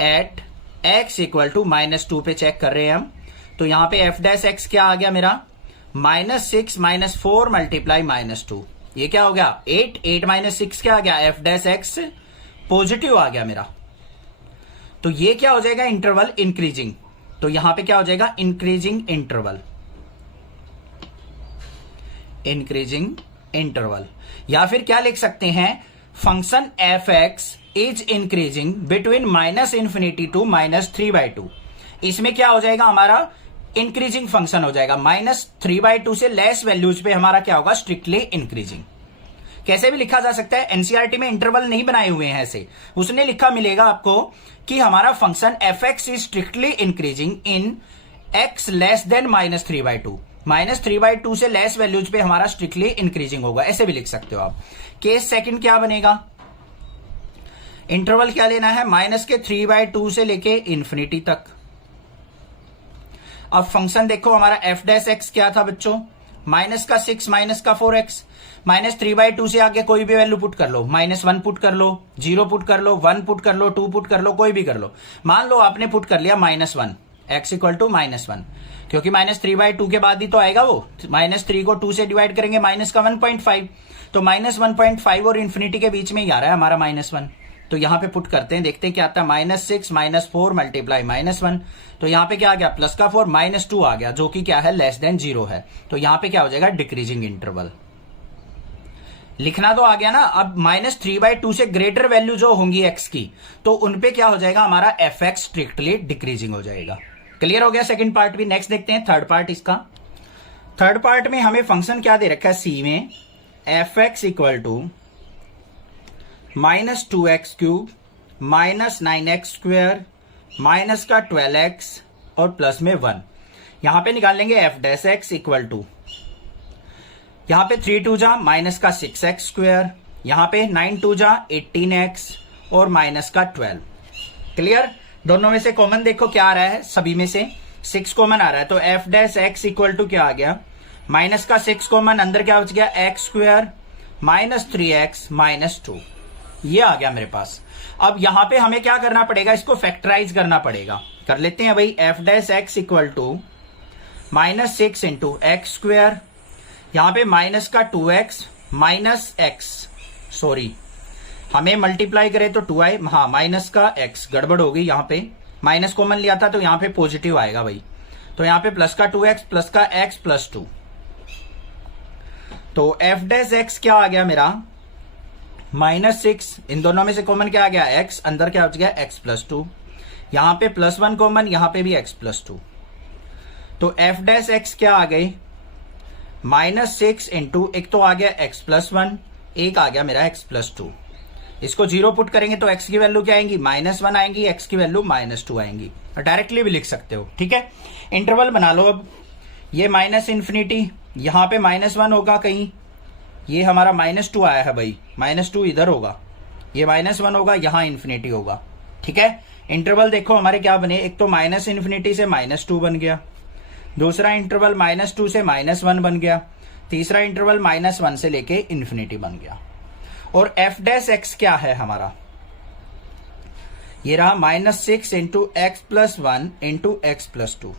eight x equal to -2 पे चेक कर रहे हैं हम। तो यहां पे एफ डैश एक्स क्या आ गया मेरा, -6 - 4 मल्टीप्लाई -2, ये क्या हो गया 8, 8 - 6 क्या आ गया, एफ डैश एक्स पॉजिटिव आ गया मेरा। तो ये क्या हो जाएगा, इंटरवल इंक्रीजिंग। तो यहां पे क्या हो जाएगा, इंक्रीजिंग इंटरवल, इंक्रीजिंग इंटरवल। या फिर क्या लिख सकते हैं, function f x is increasing between minus infinity to -3/2। इसमें क्या हो जाएगा हमारा, इंक्रीजिंग फंक्शन हो जाएगा, -3/2 से लेस वैल्यूज पे हमारा क्या होगा, स्ट्रिक्टली इंक्रीजिंग। कैसे भी लिखा जा सकता है, एनसीईआरटी में इंटरवल नहीं बनाए हुए हैं ऐसे, उसने लिखा मिलेगा आपको कि हमारा function f x is strictly increasing in x less than -3/2, -3/2 से लेस वैल्यूज पे हमारा स्ट्रिक्टली इंक्रीजिंग होगा, ऐसे भी लिख सकते हो आप। केस सेकंड क्या बनेगा, इंटरवल क्या लेना है, माइनस के 3/2 से लेके इंफिनिटी तक। अब फंक्शन देखो हमारा एफ डैश एक्स क्या था बच्चों, माइनस का 6 माइनस का 4x, -3/2 से आगे कोई भी वैल्यू पुट कर लो, -1 पुट कर लो, 0 पुट कर लो, 1 पुट कर लो, 2 पुट कर लो, कोई भी कर लो। मान लो आपने पुट कर लिया -1, x इक्वल टू -1, क्योंकि -3/2 के बाद ही तो आएगा वो, -3 को 2 से डिवाइड करेंगे माइनस का 1.5, तो -1.5 और इन्फिनिटी के बीच में ही आ रहा है हमारा -1। तो यहां पे पुट करते हैं, देखते हैं क्या आता है, -6 - 4 मल्टीप्लाई -1, तो यहां पे क्या आ गया, प्लस का 4 -2 आ गया, जो कि क्या है, लेस देन 0 है। तो यहां पे क्या हो जाएगा, डिक्रीजिंग इंटरवल। लिखना तो आ गया ना। अब -3/2 से ग्रेटर वैल्यू जो होंगी x की, तो उनपे क्या हो जाएगा हमारा एफ एक्स स्ट्रिक्टली डिक्रीजिंग हो जाएगा। क्लियर हो गया सेकंड पार्ट भी। नेक्स्ट देखते हैं थर्ड पार्ट इसका। थर्ड पार्ट में हमें फंक्शन क्या दे रखा है, सी में f x equal to -2x³ -9x² minus का 12x और प्लस में 1। यहां पे निकाल लेंगे f dash x equal to, यहां पे 3 2 जा माइनस का 6x², यहां पे 9 2 जा 18x और माइनस का 12। क्लियर। दोनों में से कॉमन देखो क्या आ रहा है, सभी में से 6 कॉमन आ रहा है, तो f dash x equal to क्या आ गया, माइनस का 6 कॉमन, अंदर क्या बच गया x² -3x -2, ये आ गया मेरे पास। अब यहां पे हमें क्या करना पड़ेगा, इसको फैक्टराइज करना पड़ेगा। कर लेते हैं भाई, f dash x equal to -6 × x², यहां पे माइनस का 2x माइनस x, सॉरी हमें मल्टीप्लाई करें तो 2i, हाँ माइनस का x, गड़बड़ हो गई, यहां पे माइनस कॉमन लिया था तो यहां पे पॉजिटिव आएगा भाई, तो यहां पे प्लस का 2x प्लस का x प्लस 2, तो एफ डैश एक्स क्या आ गया मेरा -6, इन दोनों में से कॉमन क्या आ गया x, अंदर क्या बच गया x प्लस 2, यहां पे +1 कॉमन, यहां पे भी x प्लस 2, तो एफ डैश एक्स क्या आ गई -6 × एक तो आ गया x प्लस 1, एक आ गया मेरा x प्लस 2। इसको 0 पुट करेंगे तो x की वैल्यू क्या आएंगी, -1 आएंगी, x की वैल्यू -2 आएंगी। डायरेक्टली भी लिख सकते हो, ठीक है। इंटरवल बना लो। अब ये -∞, यहां पे -1 होगा कहीं, ये हमारा -2 आया है भाई, -2 इधर होगा, ये -1 होगा, यहां इन्फिनिटी होगा, ठीक है। इंटरवल देखो हमारे क्या बने, एक तो -∞ से -2 बन गया, दूसरा इंटरवल -2 से -1 बन गया, तीसरा इंटरवल -1 से लेके इन्फिनिटी बन गया। और एफ डैश एक्स क्या है हमारा, ये रहा -6 × x plus 1 × x plus 2।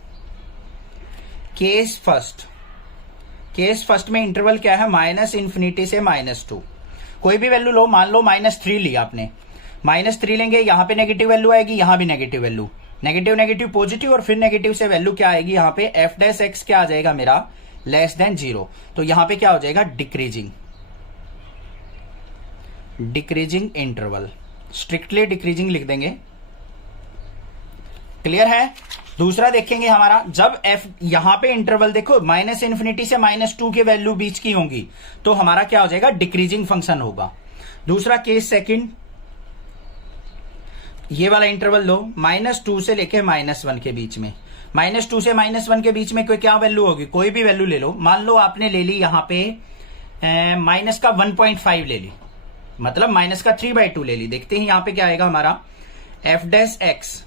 Case first में इंटरवल क्या है, -∞ से -2, कोई भी वैल्यू लो, मान लो -3 लिया आपने, -3 लेंगे, यहां पे नेगेटिव वैल्यू आएगी, यहां भी negative value, negative negative positive, और फिर नेगेटिव से वैल्यू क्या आएगी, यहां पे एफ डैश एक्स क्या आ जाएगा मेरा लेस देन 0, तो यहां पे क्या हो जाएगा डिक्रीजिंग इंटरवल। स्ट्रिक्टली डिक्रीजिंग लिख देंगे। क्लियर है। दूसरा देखेंगे हमारा, जब f यहां पे इंटरवल देखो माइनस इन्फिनिटी से -2 के वैल्यू बीच की होंगी तो हमारा क्या हो जाएगा, डिक्रीजिंग फंक्शन होगा। दूसरा केस सेकंड, ये वाला इंटरवल लो -2 से लेके -1 के बीच में, -2 से -1 के बीच में कोई क्या वैल्यू होगी, कोई भी वैल्यू ले लो। मान लो आपने ले ली यहां पे माइनस का 1.5 ले ली, मतलब माइनस का 3/2 ले ली। देखते हैं यहां पे क्या आएगा हमारा, एफ डैश एक्स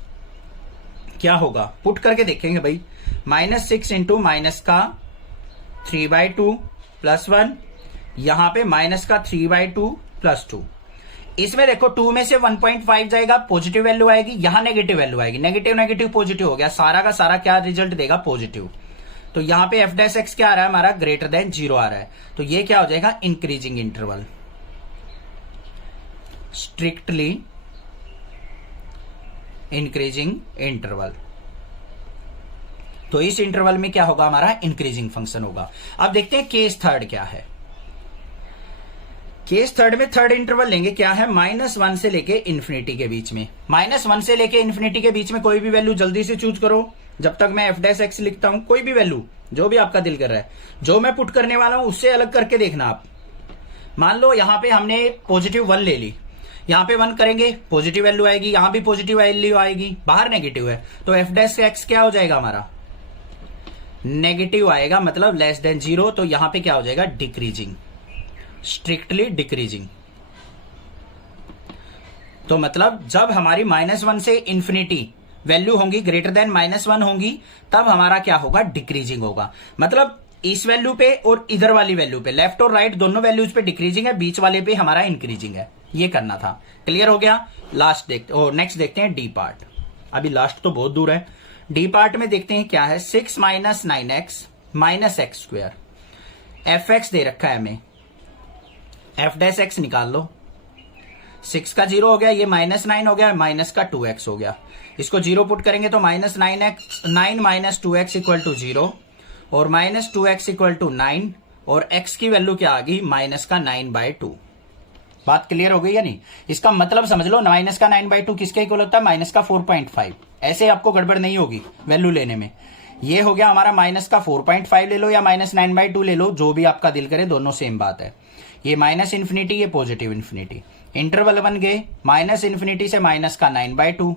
क्या होगा, पुट करके देखेंगे भाई। -6 इंटू माइनस का 3/2 +1, यहां पे माइनस का 3/2 +2। इसमें देखो 2 में से 1.5 जाएगा, पॉजिटिव वैल्यू आएगी, यहां नेगेटिव वैल्यू आएगी, नेगेटिव नेगेटिव पॉजिटिव हो गया, सारा का सारा क्या रिजल्ट देगा, पॉजिटिव। तो यहां पे f' क्या आ रहा है हमारा, ग्रेटर देन 0 आ रहा है। तो ये क्या हो जाएगा, increasing interval, strictly increasing interval. तो इस इंटरवल में क्या होगा हमारा, इंक्रीजिंग फंक्शन होगा। अब देखते हैं केस थर्ड क्या है। केस थर्ड में थर्ड इंटरवल लेंगे, क्या है, -1 से लेके इन्फिनिटी के बीच में। -1 से लेके इन्फिनिटी के बीच में कोई भी वैल्यू जल्दी से चूज करो, जब तक मैं f' लिखता हूं, कोई भी वैल्यू जो भी आपका दिल कर रहा है, जो मैं पुट करने वाला हूं उससे अलग करके देखना आप। मान लो यहां पे हमने +1 ले ली, यहां पे 1 करेंगे पॉजिटिव वैल्यू आएगी, यहां भी पॉजिटिव वैल्यू आएगी, बाहर नेगेटिव है, तो f' क्या हो जाएगा हमारा, नेगेटिव आएगा, मतलब लेस देन 0। तो यहां पे क्या हो जाएगा, डिक्रीजिंग, स्ट्रिक्टली डिक्रीजिंग। तो मतलब जब हमारी -1 से इन्फिनिटी वैल्यू होंगी ग्रेटर देन -1 होंगी, तब हमारा क्या होगा, डिक्रीजिंग होगा। मतलब इस वैल्यू पे और इधर वाली वैल्यू पे, लेफ्ट और राइट दोनों वैल्यूज पे डिक्रीजिंग है, बीच वाले पे हमारा इंक्रीजिंग है। ये करना था। क्लियर हो गया। लास्ट देखते और नेक्स्ट देखते हैं डी पार्ट। अभी लास्ट तो बहुत दूर है। डी पार्ट में देखते हैं क्या है, 6 - 9x - x²। fx दे रखा है हमें, f' निकाल लो। 6 का 0 हो गया, ये -9 हो गया, माइनस का 2x हो गया। इसको 0 पुट करेंगे तो -9 - 2x = 0 और -2x = 9 और x की वैल्यू क्या आ गई, -9/2। बात क्लियर हो गई या नहीं। इसका मतलब समझ लो, -9/2 किसके इक्वल होता है, -4.5। ऐसे आपको गड़बड़ नहीं होगी वैल्यू लेने में। ये हो गया हमारा -4.5 ले लो या -9/2 ले लो, जो भी आपका दिल करे, दोनों सेम बात है। ये -इन्फिनिटी, ये पॉजिटिव इन्फिनिटी, इंटरवल बन गए -इन्फिनिटी से -9/2।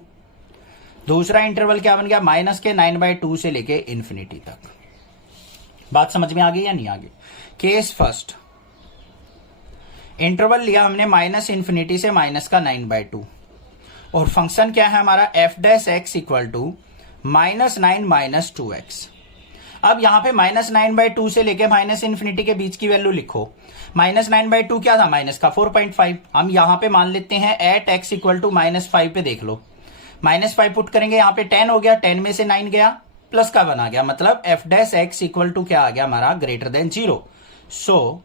दूसरा इंटरवल क्या बन गया, -9/2 से लेके इन्फिनिटी तक। बात समझ में आ गई या नहीं आ गई। केस फर्स्ट, इंटरवल लिया हमने -इन्फिनिटी से -9/2 और फंक्शन क्या है हमारा, f' = -9 - 2x। अब यहां पे -9/2 से लेके -इन्फिनिटी के बीच की वैल्यू लिखो। -9/2 क्या था, -4.5। हम यहां पे मान लेते हैं एट x = -5 पे देख लो, -5 पुट करेंगे, यहां पे 10 हो गया, 10 में से 9 गया, प्लस का बना गया, मतलब f' = क्या आ गया हमारा, ग्रेटर देन 0। सो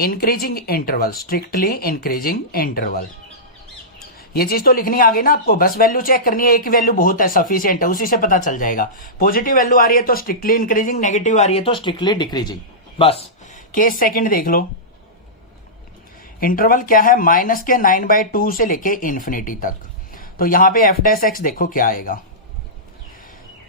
increasing interval, strictly increasing interval. ये चीज तो लिखनी आ गई ना आपको, बस वैल्यू चेक करनी है, एक वैल्यू बहुत है, सफिशिएंट है, उसी से पता चल जाएगा। पॉजिटिव वैल्यू आ रही है तो स्ट्रिक्टली इंक्रीजिंग, नेगेटिव आ रही है तो स्ट्रिक्टली डिक्रीजिंग। बस केस सेकंड देख लो। इंटरवल क्या है, -9/2 से लेके इन्फिनिटी तक। तो यहां पे f' देखो क्या आएगा,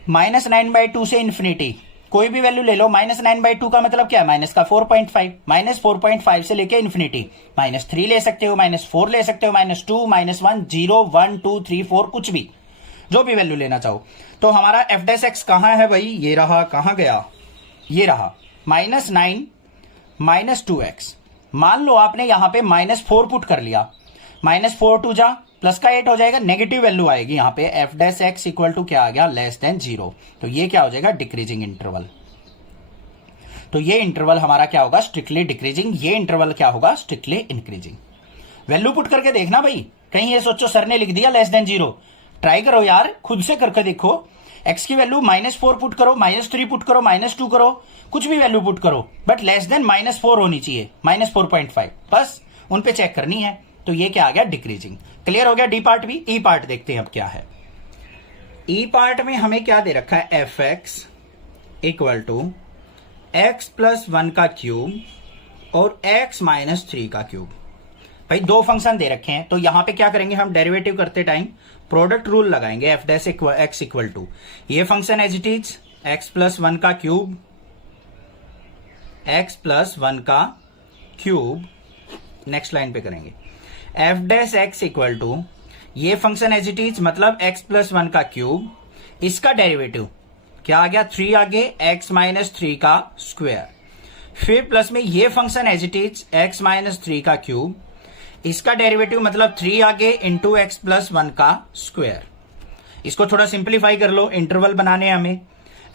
-9/2 से इन्फिनिटी, कोई भी वैल्यू ले लो। -9/2 का मतलब क्या है, -4.5, -4.5 से लेके इन्फिनिटी, -3 ले सकते हो, -4 ले सकते हो, -2, -1, 0, 1, 2, 3, 4, कुछ भी, जो भी वैल्यू लेना चाहो। तो हमारा f' कहां है भाई, ये रहा, कहां गया, ये रहा, -9 - 2x। मान लो आपने यहां पे -4 पुट कर लिया, -4 2 जा, प्लस का 8 हो जाएगा, नेगेटिव वैल्यू आएगी यहां पे, f' = क्या आ गया, लेस देन 0। तो ये क्या हो जाएगा, डिक्रीजिंग इंटरवल। तो ये इंटरवल हमारा क्या होगा, स्ट्रिक्टली डिक्रीजिंग। ये इंटरवल क्या होगा, स्ट्रिक्टली इंक्रीजिंग। वैल्यू पुट करके देखना भाई, कहीं ये सोचो सर ने लिख दिया लेस देन 0। ट्राई करो यार, खुद से करके देखो। x की वैल्यू -4 पुट करो, -3 पुट करो, -2 करो, कुछ भी वैल्यू पुट करो, बट लेस देन -4 होनी चाहिए, -4.5, बस उन पे चेक करनी है। तो ये क्या आ गया, डिक्रीजिंग। क्लियर हो गया डी पार्ट भी। ई पार्ट देखते हैं अब क्या है। ई पार्ट में हमें क्या दे रखा है, fx = x + 1 का क्यूब और x - 3 का क्यूब। भाई दो फंक्शन दे रखे हैं, तो यहां पे क्या करेंगे हम, डेरिवेटिव करते टाइम प्रोडक्ट रूल लगाएंगे, f dash x equal to ये function as it is x plus one का क्यूब, एक्स प्लस वन का क्यूब, नेक्स्ट लाइन पे करेंगे f dash x equal to ये फंक्शन एज इट इज मतलब x plus one का cube, इसका derivative क्या आ गया, 3 आगे एक्स माइनस 3 का स्क्वायर, फिर प्लस में ये function as it is x minus 3 का क्यूब, इसका डेरिवेटिव मतलब 3 आगे इंटू एक्स प्लस वन का स्क्वायर। इसको थोड़ा सिंप्लीफाई कर लो, इंटरवल बनाने हमें।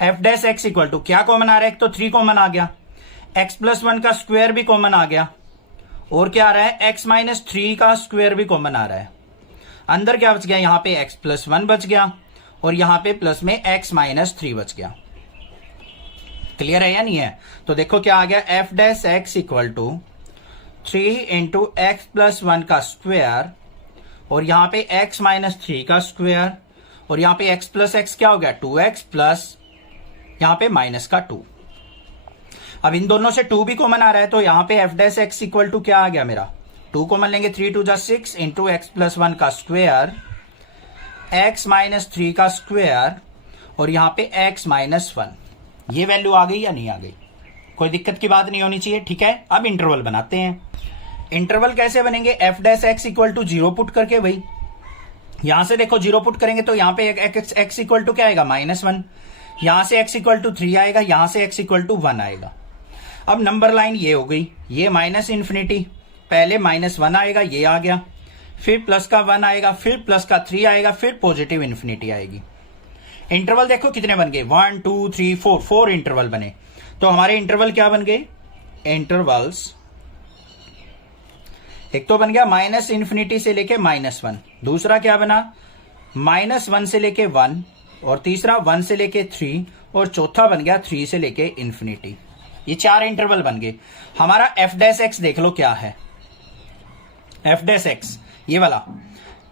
F dash x equal to क्या कॉमन आ रहा है, एक तो 3 कॉमन आ गया, एक्स प्लस वन का स्क्वायर भी कॉमन आ गया, और क्या आ रहा है, एक्स माइनस 3 का स्क्वायर भी कॉमन आ रहा है। अंदर क्या बच गया, यहां पे एक्स प्लस वन बच गया और यहां पे प्लस में एक्स माइनस 3 बच गया। क्लियर है या नहीं है? तो देखो क्या आ गया, f dash x equal to 3 into x plus one का स्क्वायर और यहां पे एक्स माइनस 3 का स्क्वायर और यहां पे एक्स प्लस एक्स क्या हो गया, 2x प्लस यहां पे माइनस का 2। अब इन दोनों से 2 भी कॉमन आ रहा है, तो यहां पे F dash x equal to क्या आ गया मेरा, 2 कॉमन लेंगे, 3 2 जा 6 इंटू एक्स प्लस वन का स्क्वायर, एक्स माइनस 3 का स्क्वायर और यहां पे एक्स माइनस 1। ये वैल्यू आ गई या नहीं आ गई, कोई दिक्कत की बात नहीं होनी चाहिए, ठीक है। अब इंटरवल बनाते हैं। इंटरवल कैसे बनेंगे, f dash x equal to 0 put करके, भाई यहां से देखो 0 पुट करेंगे तो यहां पे एक्स इक्वल टू क्या आएगा, -1, यहां से एक्स इक्वल टू 3 आएगा, यहां से एक्स इक्वल टू 1 आएगा। अब नंबर लाइन ये हो गई, ये माइनस इन्फिनिटी, पहले -1 आएगा, ये आ गया, फिर प्लस का 1 आएगा, फिर प्लस का 3 आएगा, फिर पॉजिटिव इन्फिनिटी आएगी। इंटरवल देखो कितने बन गए, 1 2 3 4 इंटरवल बने। तो हमारे इंटरवल क्या बन गए, इंटरवल्स एक तो बन गया माइनस इन्फिनिटी से लेके -1, दूसरा क्या बना -1 से लेके 1, और तीसरा 1 से लेके 3, और चौथा बन गया 3 से लेके इन्फिनिटी। ये 4 इंटरवल बन गए। हमारा एफ डैश एक्स देख लो क्या है, एफ डैश एक्स ये वाला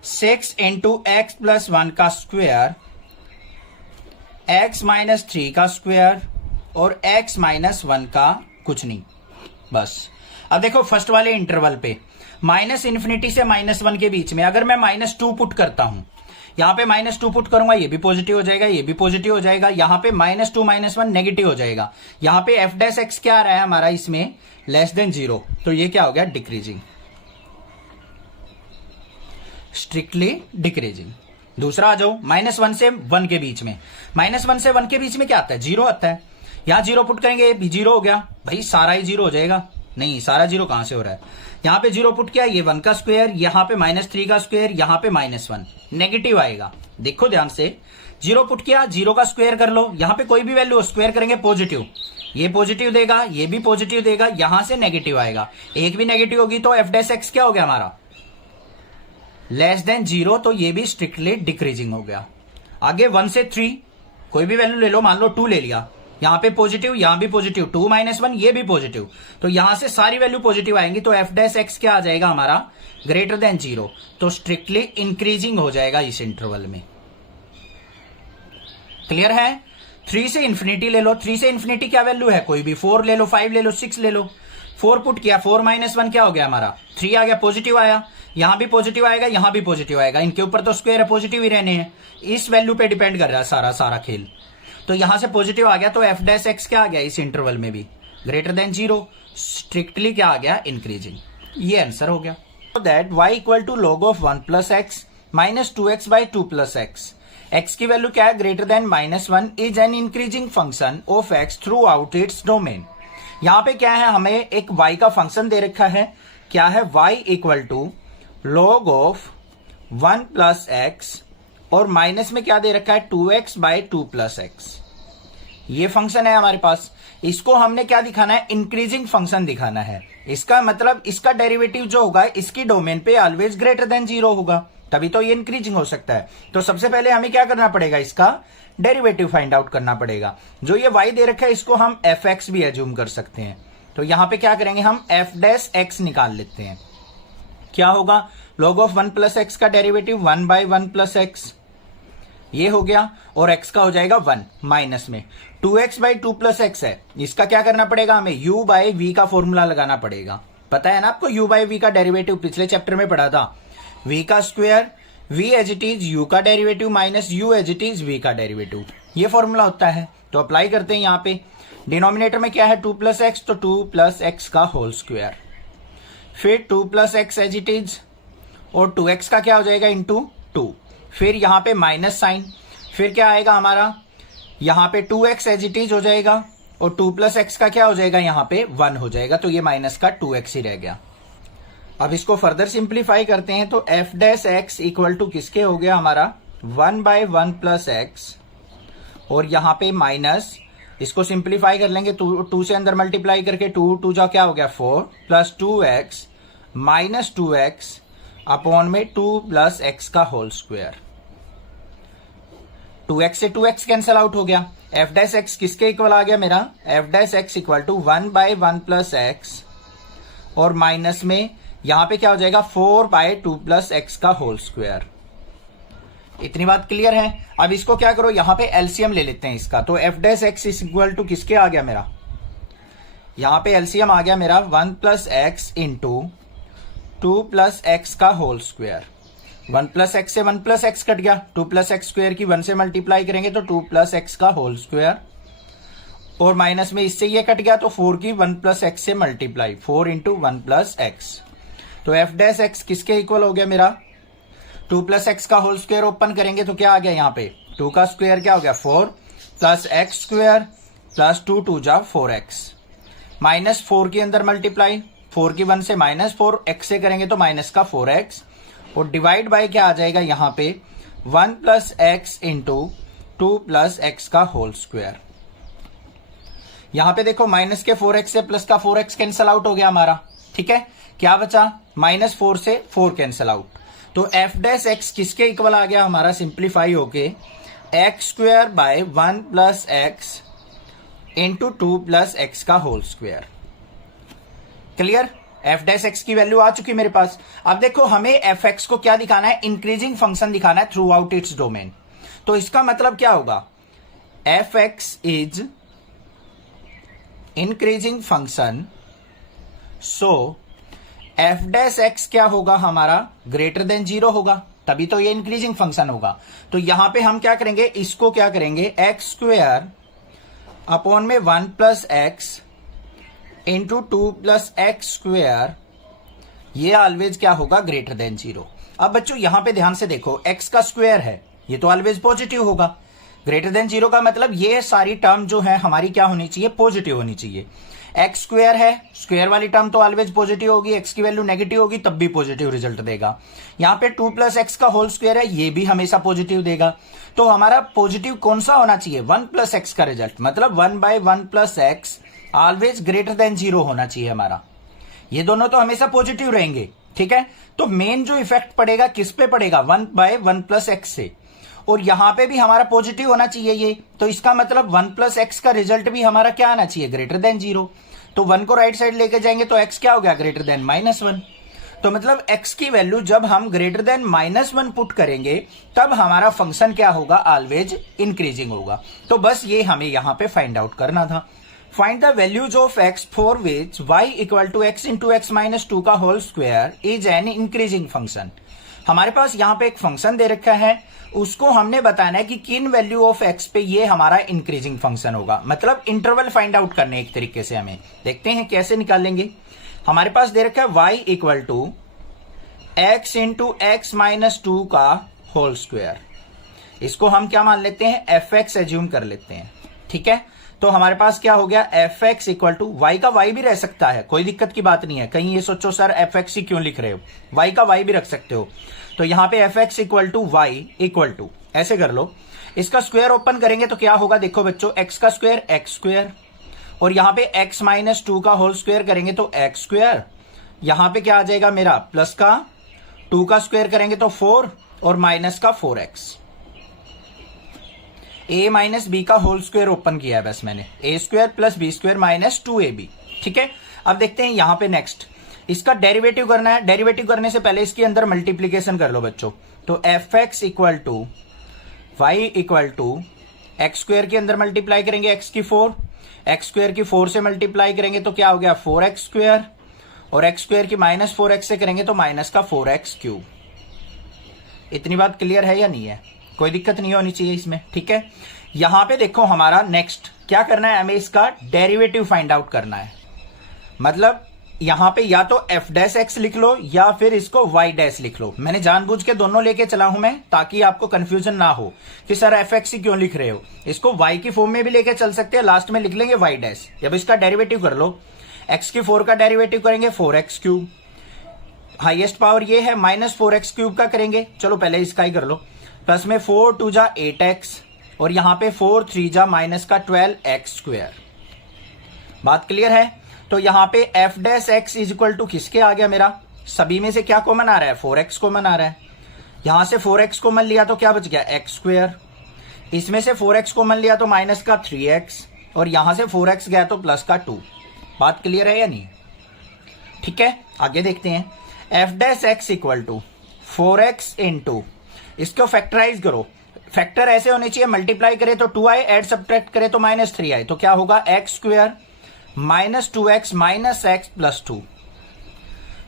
6 इंटू एक्स प्लस 1 का स्क्वायर, एक्स माइनस 3 का स्क्वायर और एक्स माइनस 1 का कुछ नहीं, बस। अब देखो फर्स्ट वाले इंटरवल पे माइनस इन्फिनिटी से -1 के बीच में अगर मैं -2 पुट करता हूं, यहां पे -2 पुट करूंगा, ये भी पॉजिटिव हो जाएगा, ये भी पॉजिटिव हो जाएगा, यहां पे -2 -1 नेगेटिव हो जाएगा। यहां पे एफ डैश एक्स क्या आ रहा है हमारा इसमें, लेस देन 0, तो ये क्या हो गया, डिक्रीजिंग, स्ट्रिक्टली डिक्रीजिंग। दूसरा आ जाओ, -1 से 1 के बीच में, -1 से 1 के बीच में क्या आता है, 0 आता है। यहां 0 पुट करेंगे, भी 0 हो गया, भाई सारा ही 0 हो जाएगा, नहीं सारा 0 कहां से हो रहा है, यहां पे 0 पुट किया, ये 1 का स्क्वायर, यहां पे -3 का स्क्वायर, यहां पे -1, नेगेटिव आएगा। देखो ध्यान से, 0 पुट किया, 0 का स्क्वायर कर लो, यहां पे कोई भी वैल्यू स्क्वायर करेंगे पॉजिटिव, ये पॉजिटिव देगा, ये भी पॉजिटिव देगा, यहां से नेगेटिव आएगा, एक भी नेगेटिव होगी तो एफ डैश एक्स क्या हो गया हमारा, लेस देन 0, तो ये भी स्ट्रिक्टली डिक्रीजिंग हो गया। आगे 1 से 3 कोई भी वैल्यू ले लो, मान लो 2 ले लिया, यहां पे पॉजिटिव, यहां भी पॉजिटिव, 2 -1 ये भी पॉजिटिव, तो यहां से सारी वैल्यू पॉजिटिव आएंगी, तो एफ डैश एक्स क्या आ जाएगा हमारा, ग्रेटर देन 0, तो स्ट्रिक्टली इंक्रीजिंग हो जाएगा इस इंटरवल में। क्लियर है? 3 से इन्फिनिटी ले लो, 3 से इन्फिनिटी क्या वैल्यू है, कोई भी 4 ले लो, 5 ले लो, 6 ले लो। 4 पुट किया, 4 -1 क्या हो गया हमारा, 3 आ गया, पॉजिटिव आया, यहां भी पॉजिटिव आएगा, यहां भी पॉजिटिव आएगा, इनके ऊपर तो स्क्वायर है, पॉजिटिव ही रहने हैं, इस वैल्यू पे डिपेंड कर रहा है सारा खेल। तो यहां से पॉजिटिव आ गया, तो एफ डैश एक्स क्या आ गया इस इंटरवल में भी, ग्रेटर देन 0, स्ट्रिक्टली क्या आ गया, इंक्रीजिंग। ये आंसर हो गया। So that y equal to log of 1 plus x minus 2x by 2 plus x, x की वैल्यू क्या है, greater then -1, is an increasing function of x through out its domain. यहां पे क्या है, हमें एक y का फंक्शन दे रखा है, क्या है, y equal to log of 1 plus x, और माइनस में क्या दे रखा है, 2x बाय 2 प्लस एक्स। ये फंक्शन है हमारे पास, इसको हमने क्या दिखाना है, इंक्रीजिंग फंक्शन दिखाना है। इसका मतलब इसका डेरिवेटिव जो होगा इसकी डोमेन पे ऑलवेज ग्रेटर देन 0 होगा, तभी तो ये इंक्रीजिंग हो सकता है। तो सबसे पहले हमें क्या करना पड़ेगा, इसका डेरिवेटिव फाइंड आउट करना पड़ेगा। जो ये y दे रखा है इसको हम एफ एक्स भी एज्यूम कर सकते हैं, तो यहां पे क्या करेंगे, हम एफ डैश एक्स निकाल लेते हैं। क्या होगा, log ऑफ 1 प्लस एक्स का डेरिवेटिव 1 बाय 1 प्लस एक्स, ये हो गया, और x का हो जाएगा 1, माइनस में 2x बाई 2 प्लस एक्स है, इसका क्या करना पड़ेगा हमें, u बाई v का फॉर्मूला लगाना पड़ेगा, पता है ना आपको, u बाई वी का डेरिवेटिव पिछले चैप्टर में पढ़ा था। v का square v as it is u का derivative minus u as it is v का डेरिवेटिव, ये फॉर्मूला होता है। तो अप्लाई करते हैं यहाँ पे। डिनोमिनेटर में क्या है 2 प्लस एक्स, तो 2 प्लस एक्स का होल स्क्वायर, फिर 2 plus x as it is, और 2x का क्या हो जाएगा इंटू 2, फिर यहाँ पे माइनस साइन, फिर क्या आएगा हमारा यहाँ पे 2x एज इट इज हो जाएगा, और 2 प्लस एक्स का क्या हो जाएगा यहाँ पे 1 हो जाएगा, तो ये माइनस का 2x ही रह गया। अब इसको फर्दर सिंप्लीफाई करते हैं, तो f dash x equal to किसके हो गया हमारा 1 बाय 1 प्लस एक्स, और यहाँ पे माइनस, इसको सिंप्लीफाई कर लेंगे 2 से अंदर मल्टीप्लाई करके 2 जा क्या हो गया 4 plus 2x minus 2x upon में 2 प्लस एक्स का होल स्क्वायर। 2x से 2x कैंसल आउट हो गया। एफ डैश एक्स किसके इक्वल आ गया मेरा, f dash x equal to 1 by 1 plus x, और माइनस में यहां पे क्या हो जाएगा 4 बाय 2 प्लस एक्स का होल स्क्वायर। इतनी बात क्लियर है। अब इसको क्या करो, यहां पे एलसीएम ले लेते हैं इसका। तो f dash x is equal to किसके आ गया मेरा, यहां पे एलसीएम आ गया मेरा 1 plus x into 2 plus x का होल स्क्वायर। 1 प्लस एक्स से 1 प्लस एक्स कट गया, 2 प्लस एक्स स्क्वायर की 1 से मल्टीप्लाई करेंगे तो 2 प्लस एक्स का होल स्क्वायर, और माइनस में इससे ये कट गया तो 4 की 1 प्लस एक्स से मल्टीप्लाई, 4 इंटू 1 प्लस एक्स। तो एफ डैश एक्स किसके इक्वल हो गया मेरा 2 प्लस एक्स का होल स्क्वायर ओपन करेंगे तो क्या आ गया यहाँ पे 2 का स्क्वायर क्या हो गया 4 प्लस एक्स स्क्वायर प्लस 2 जा 4x, माइनस 4 के अंदर मल्टीप्लाई, 4 की 1 से माइनस 4 एक्स से करेंगे तो माइनस का 4x, और डिवाइड बाय क्या आ जाएगा यहाँ पे 1 plus x into 2 plus x का होल स्क्वायर। यहां पे देखो माइनस के 4x से प्लस का 4x कैंसल आउट हो गया हमारा, ठीक है। क्या बचा -4 से 4 कैंसल आउट, तो एफ डैश एक्स किसके इक्वल आ गया हमारा सिंप्लीफाई होके x square by 1 plus x into 2 plus x का whole square. Clear, f dash x की वैल्यू आ चुकी मेरे पास। अब देखो हमें एफ एक्स को क्या दिखाना है, इंक्रीजिंग फंक्शन दिखाना है थ्रू आउट इट्स डोमेन। तो इसका मतलब क्या होगा, F x is increasing function, so F dash x क्या होगा हमारा ग्रेटर देन 0 होगा, तभी तो ये इंक्रीजिंग फंक्शन होगा। तो यहां पे हम क्या करेंगे, इसको क्या करेंगे एक्स स्क्वायर अपॉन में 1 plus x into 2 plus x square, ये ऑलवेज क्या होगा ग्रेटर देन 0। अब बच्चों यहां पे ध्यान से देखो, एक्स का स्क्वायर है, ये तो ऑलवेज पॉजिटिव होगा। ग्रेटर देन 0 का मतलब ये सारी टर्म जो है हमारी क्या होनी चाहिए, पॉजिटिव होनी चाहिए। एक्स स्क्वायर है, स्क्वायर वाली टर्म तो ऑलवेज पॉजिटिव होगी, एक्स की वैल्यू नेगेटिव होगी तब भी पॉजिटिव रिजल्ट देगा। यहां पे 2 प्लस एक्स का होल स्क्वायर है, ये भी हमेशा पॉजिटिव देगा। तो हमारा पॉजिटिव कौन सा होना चाहिए, 1 प्लस एक्स का रिजल्ट, मतलब 1 by 1 plus x always greater than 0 होना चाहिए हमारा। ये दोनों तो हमेशा पॉजिटिव रहेंगे, ठीक है। तो मेन जो इफेक्ट पड़ेगा किस पे पड़ेगा, 1 बाय 1 प्लस एक्स से, और यहां पे भी हमारा पॉजिटिव होना चाहिए ये। तो इसका मतलब 1 प्लस एक्स का रिजल्ट भी हमारा क्या आना चाहिए, ग्रेटर देन 0। तो 1 को राइट साइड लेके जाएंगे तो x क्या हो गया, ग्रेटर देन -1। तो मतलब x की वैल्यू जब हम ग्रेटर देन -1 पुट करेंगे तब हमारा फंक्शन क्या होगा, ऑलवेज इंक्रीजिंग होगा। तो बस ये हमें यहां पे फाइंड आउट करना था। Find the values of x for which y equal to x into x minus 2 का whole square is an increasing function. हमारे पास यहाँ पे एक फंक्शन दे रखा है, उसको हमने बताना है कि किन वैल्यू ऑफ एक्स पे ये हमारा इंक्रीजिंग फंक्शन होगा, मतलब इंटरवल फाइंड आउट करने एक तरीके से। हमें देखते हैं कैसे निकालेंगे। हमारे पास दे रखा है y equal to x into x minus 2 का होल स्क्वायर। इसको हम क्या मान लेते हैं, एफ एक्स एज्यूम कर लेते हैं, ठीक है। तो हमारे पास क्या हो गया, f x equal to y का वाई भी रह सकता है, कोई दिक्कत की बात नहीं है। कहीं ये सोचो सर एफ एक्स ही क्यों लिख रहे हो, वाई का वाई भी रख सकते हो। तो यहां पे f x equal to y equal to ऐसे कर लो, इसका स्क्वायर ओपन करेंगे तो क्या होगा, देखो बच्चों एक्स का स्क्वायर एक्स स्क्वायर, और यहां पे एक्स माइनस 2 का होल स्क्वायर करेंगे तो एक्स स्क्वायर, यहां पे क्या आ जाएगा मेरा प्लस का 2 का स्क्वायर करेंगे तो 4 और माइनस का 4x। a माइनस बी का होल स्क्वायर ओपन किया है बस मैंने, a square plus b square minus 2ab, ठीक है। अब देखते हैं यहां पे नेक्स्ट इसका डेरिवेटिव करना है। डेरिवेटिव करने से पहले इसके अंदर मल्टीप्लीकेशन कर लो बच्चों। तो f x equal to y equal to x square के अंदर मल्टीप्लाई करेंगे एक्स की 4, एक्स स्क्वायर की 4 से मल्टीप्लाई करेंगे तो क्या हो गया 4x स्क्वायर, और एक्स स्क्वायर की -4x से करेंगे तो माइनस का 4x³। इतनी बात क्लियर है या नहीं है? कोई दिक्कत नहीं होनी चाहिए इसमें, ठीक है। यहां पे देखो हमारा नेक्स्ट क्या करना है, हमें इसका डेरिवेटिव फाइंड आउट करना है। मतलब यहां पे या तो f' लिख लो या फिर इसको y' लिख लो। मैंने जानबूझ के दोनों लेके चला हूं मैं, ताकि आपको कंफ्यूजन ना हो कि सर fx ही क्यों लिख रहे हो। इसको y की फॉर्म में भी लेके चल सकते हैं, लास्ट में लिख लेंगे y'। जब इसका डेरिवेटिव कर लो, x की 4 का डेरिवेटिव करेंगे 4x³। हाईएस्ट पावर ये है, -4x³ का करेंगे, चलो पहले इसका ही कर लो। प्लस में 4 2 जा 8x और यहां पे 4 3 जा -12x²। बात क्लियर है? तो यहां पे f' इज इक्वल टू किसके आ गया मेरा, सभी में से क्या कॉमन आ रहा है, 4x कॉमन आ रहा है। यहां से 4x कॉमन लिया तो क्या बच गया, x²। इसमें से 4x कॉमन लिया तो माइनस का 3x और यहां से 4x गया तो प्लस का 2। बात क्लियर है या नहीं? ठीक है, आगे देखते हैं। f' equal to 4x into, इसको फैक्टराइज करो। फैक्टर ऐसे होने चाहिए, मल्टीप्लाई करे तो 2i, एड सब्ट्रैक्ट करे तो -3i, तो क्या होगा x² -2x -x प्लस 2।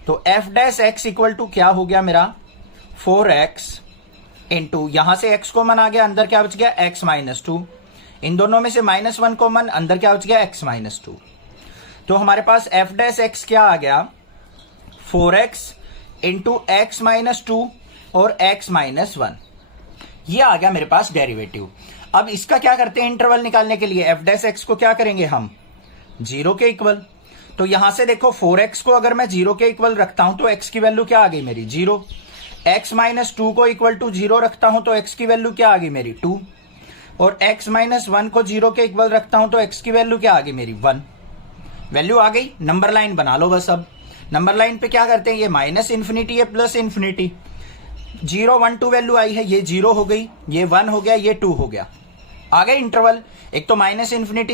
तो f' इक्वल टू क्या हो गया मेरा, 4x इंटू, यहां से x कॉमन आ गया, अंदर क्या बच गया, x -2। इन दोनों में से -1 कॉमन, अंदर क्या बच गया, x -2। तो हमारे पास f' क्या आ गया, 4x इंटू x -2 और x -1। ये आ गया मेरे पास डेरिवेटिव। अब इसका क्या करते हैं, इंटरवल निकालने के लिए f' को क्या करेंगे हम, 0 के इक्वल। तो यहां से देखो 4x को अगर मैं 0 के इक्वल रखता हूं तो x की वैल्यू क्या आ गई मेरी, 0। x -2 को इक्वल टू 0 रखता हूं तो x की वैल्यू क्या आ गई मेरी, 2। और x -1 को 0 के इक्वल रखता हूं तो x की वैल्यू क्या आ गई मेरी, 1। वैल्यू आ गई, नंबर लाइन बना लो बस। अब नंबर लाइन पे क्या करते हैं, ये -∞ है +∞। 0 1 2 वैल्यू आई है, ये 0 हो गई, ये 1 हो गया, ये 2 हो गया। आ गए इंटरवल, एक तो -∞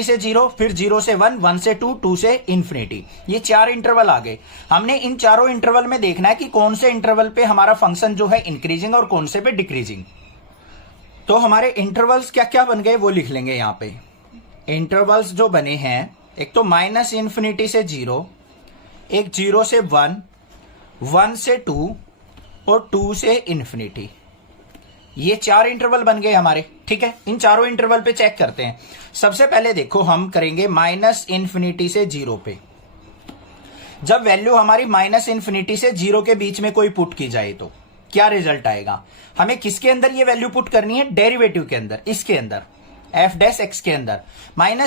से 0, फिर 0 से 1, 1 से 2, 2 से ∞। ये 4 इंटरवल आ गए। हमने इन चारों इंटरवल में देखना है कि कौन से इंटरवल पे हमारा फंक्शन जो है इंक्रीजिंग और कौन से पे डिक्रीजिंग। तो हमारे इंटरवल्स क्या क्या बन गए वो लिख लेंगे यहां पे। इंटरवल्स जो बने हैं, एक तो -∞ से 0, एक 0 से 1, 1 से 2 और 2 से ∞। ये 4 इंटरवल बन गए हमारे, ठीक है। इन चारों इंटरवल पे चेक करते हैं। सबसे पहले देखो हम करेंगे -∞ से 0 पे। जब वैल्यू हमारी -∞ से 0 के बीच में कोई पुट की जाए तो क्या रिजल्ट आएगा। हमें किसके अंदर ये वैल्यू पुट करनी है, डेरिवेटिव के अंदर, इसके अंदर f' के अंदर। -∞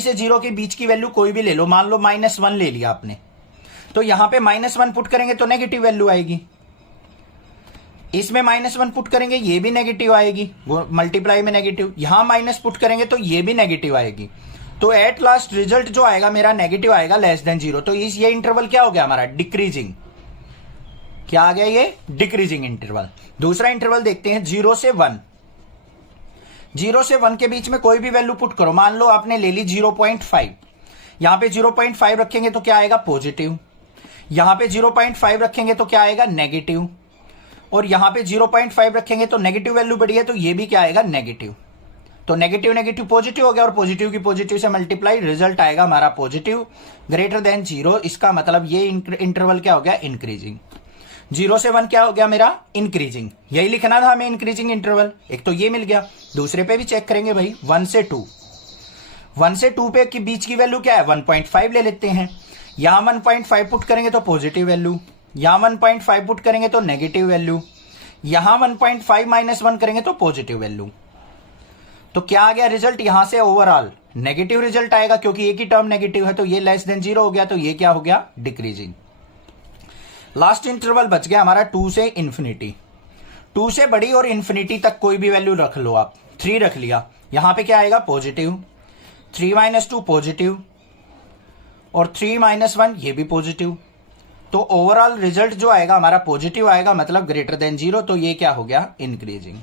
से 0 के बीच की वैल्यू कोई भी ले लो, मान लो -1 ले लिया आपने, तो यहां पे -1 पुट करेंगे तो नेगेटिव वैल्यू आएगी। इसमें -1 पुट करेंगे, ये भी नेगेटिव आएगी, वो मल्टीप्लाई में नेगेटिव। यहां माइनस पुट करेंगे तो ये भी नेगेटिव आएगी। तो एट लास्ट रिजल्ट जो आएगा मेरा नेगेटिव आएगा, <0। तो ये इंटरवल क्या हो गया हमारा, डिक्रीजिंग। क्या आ गया ये, डिक्रीजिंग इंटरवल। दूसरा इंटरवल देखते हैं, 0 से 1। 0 से 1 के बीच में कोई भी वैल्यू पुट करो, मान लो आपने ले ली 0.5। यहां पे 0.5 रखेंगे तो क्या आएगा, पॉजिटिव। यहां पे 0.5 रखेंगे तो क्या आएगा, नेगेटिव। और यहां पे 0.5 रखेंगे तो नेगेटिव वैल्यू बढ़ी है, तो ये भी क्या आएगा, नेगेटिव। तो नेगेटिव नेगेटिव पॉजिटिव हो गया, और पॉजिटिव की पॉजिटिव से मल्टीप्लाई, रिजल्ट आएगा हमारा पॉजिटिव >0। इसका मतलब ये इंटरवल क्या हो गया, इंक्रीजिंग। 0 से 1 क्या हो गया मेरा, इंक्रीजिंग। यही लिखना था हमें, इंक्रीजिंग इंटरवल। एक तो ये मिल गया, दूसरे पे भी चेक करेंगे भाई, 1 से 2। 1 से 2 पे के बीच की वैल्यू क्या है, 1.5 ले लेते हैं। यहां 1.5 पुट करेंगे तो पॉजिटिव वैल्यू, यहां 1.5 पुट करेंगे तो नेगेटिव वैल्यू, यहां 1.5 -1 करेंगे तो पॉजिटिव वैल्यू। तो क्या आ गया रिजल्ट, यहां से ओवरऑल नेगेटिव रिजल्ट आएगा, क्योंकि एक ही टर्म नेगेटिव है। तो ये <0 हो गया, तो ये क्या हो गया, डिक्रीजिंग। लास्ट इंटरवल बच गया हमारा 2 से ∞। 2 से बड़ी और ∞ तक कोई भी वैल्यू रख लो आप। 3 रख लिया, यहां पे क्या आएगा, पॉजिटिव। 3 - 2 पॉजिटिव, और 3 - 1 ये भी पॉजिटिव। तो ओवरऑल रिजल्ट जो आएगा हमारा पॉजिटिव आएगा, मतलब >0। तो ये क्या हो गया, इंक्रीजिंग।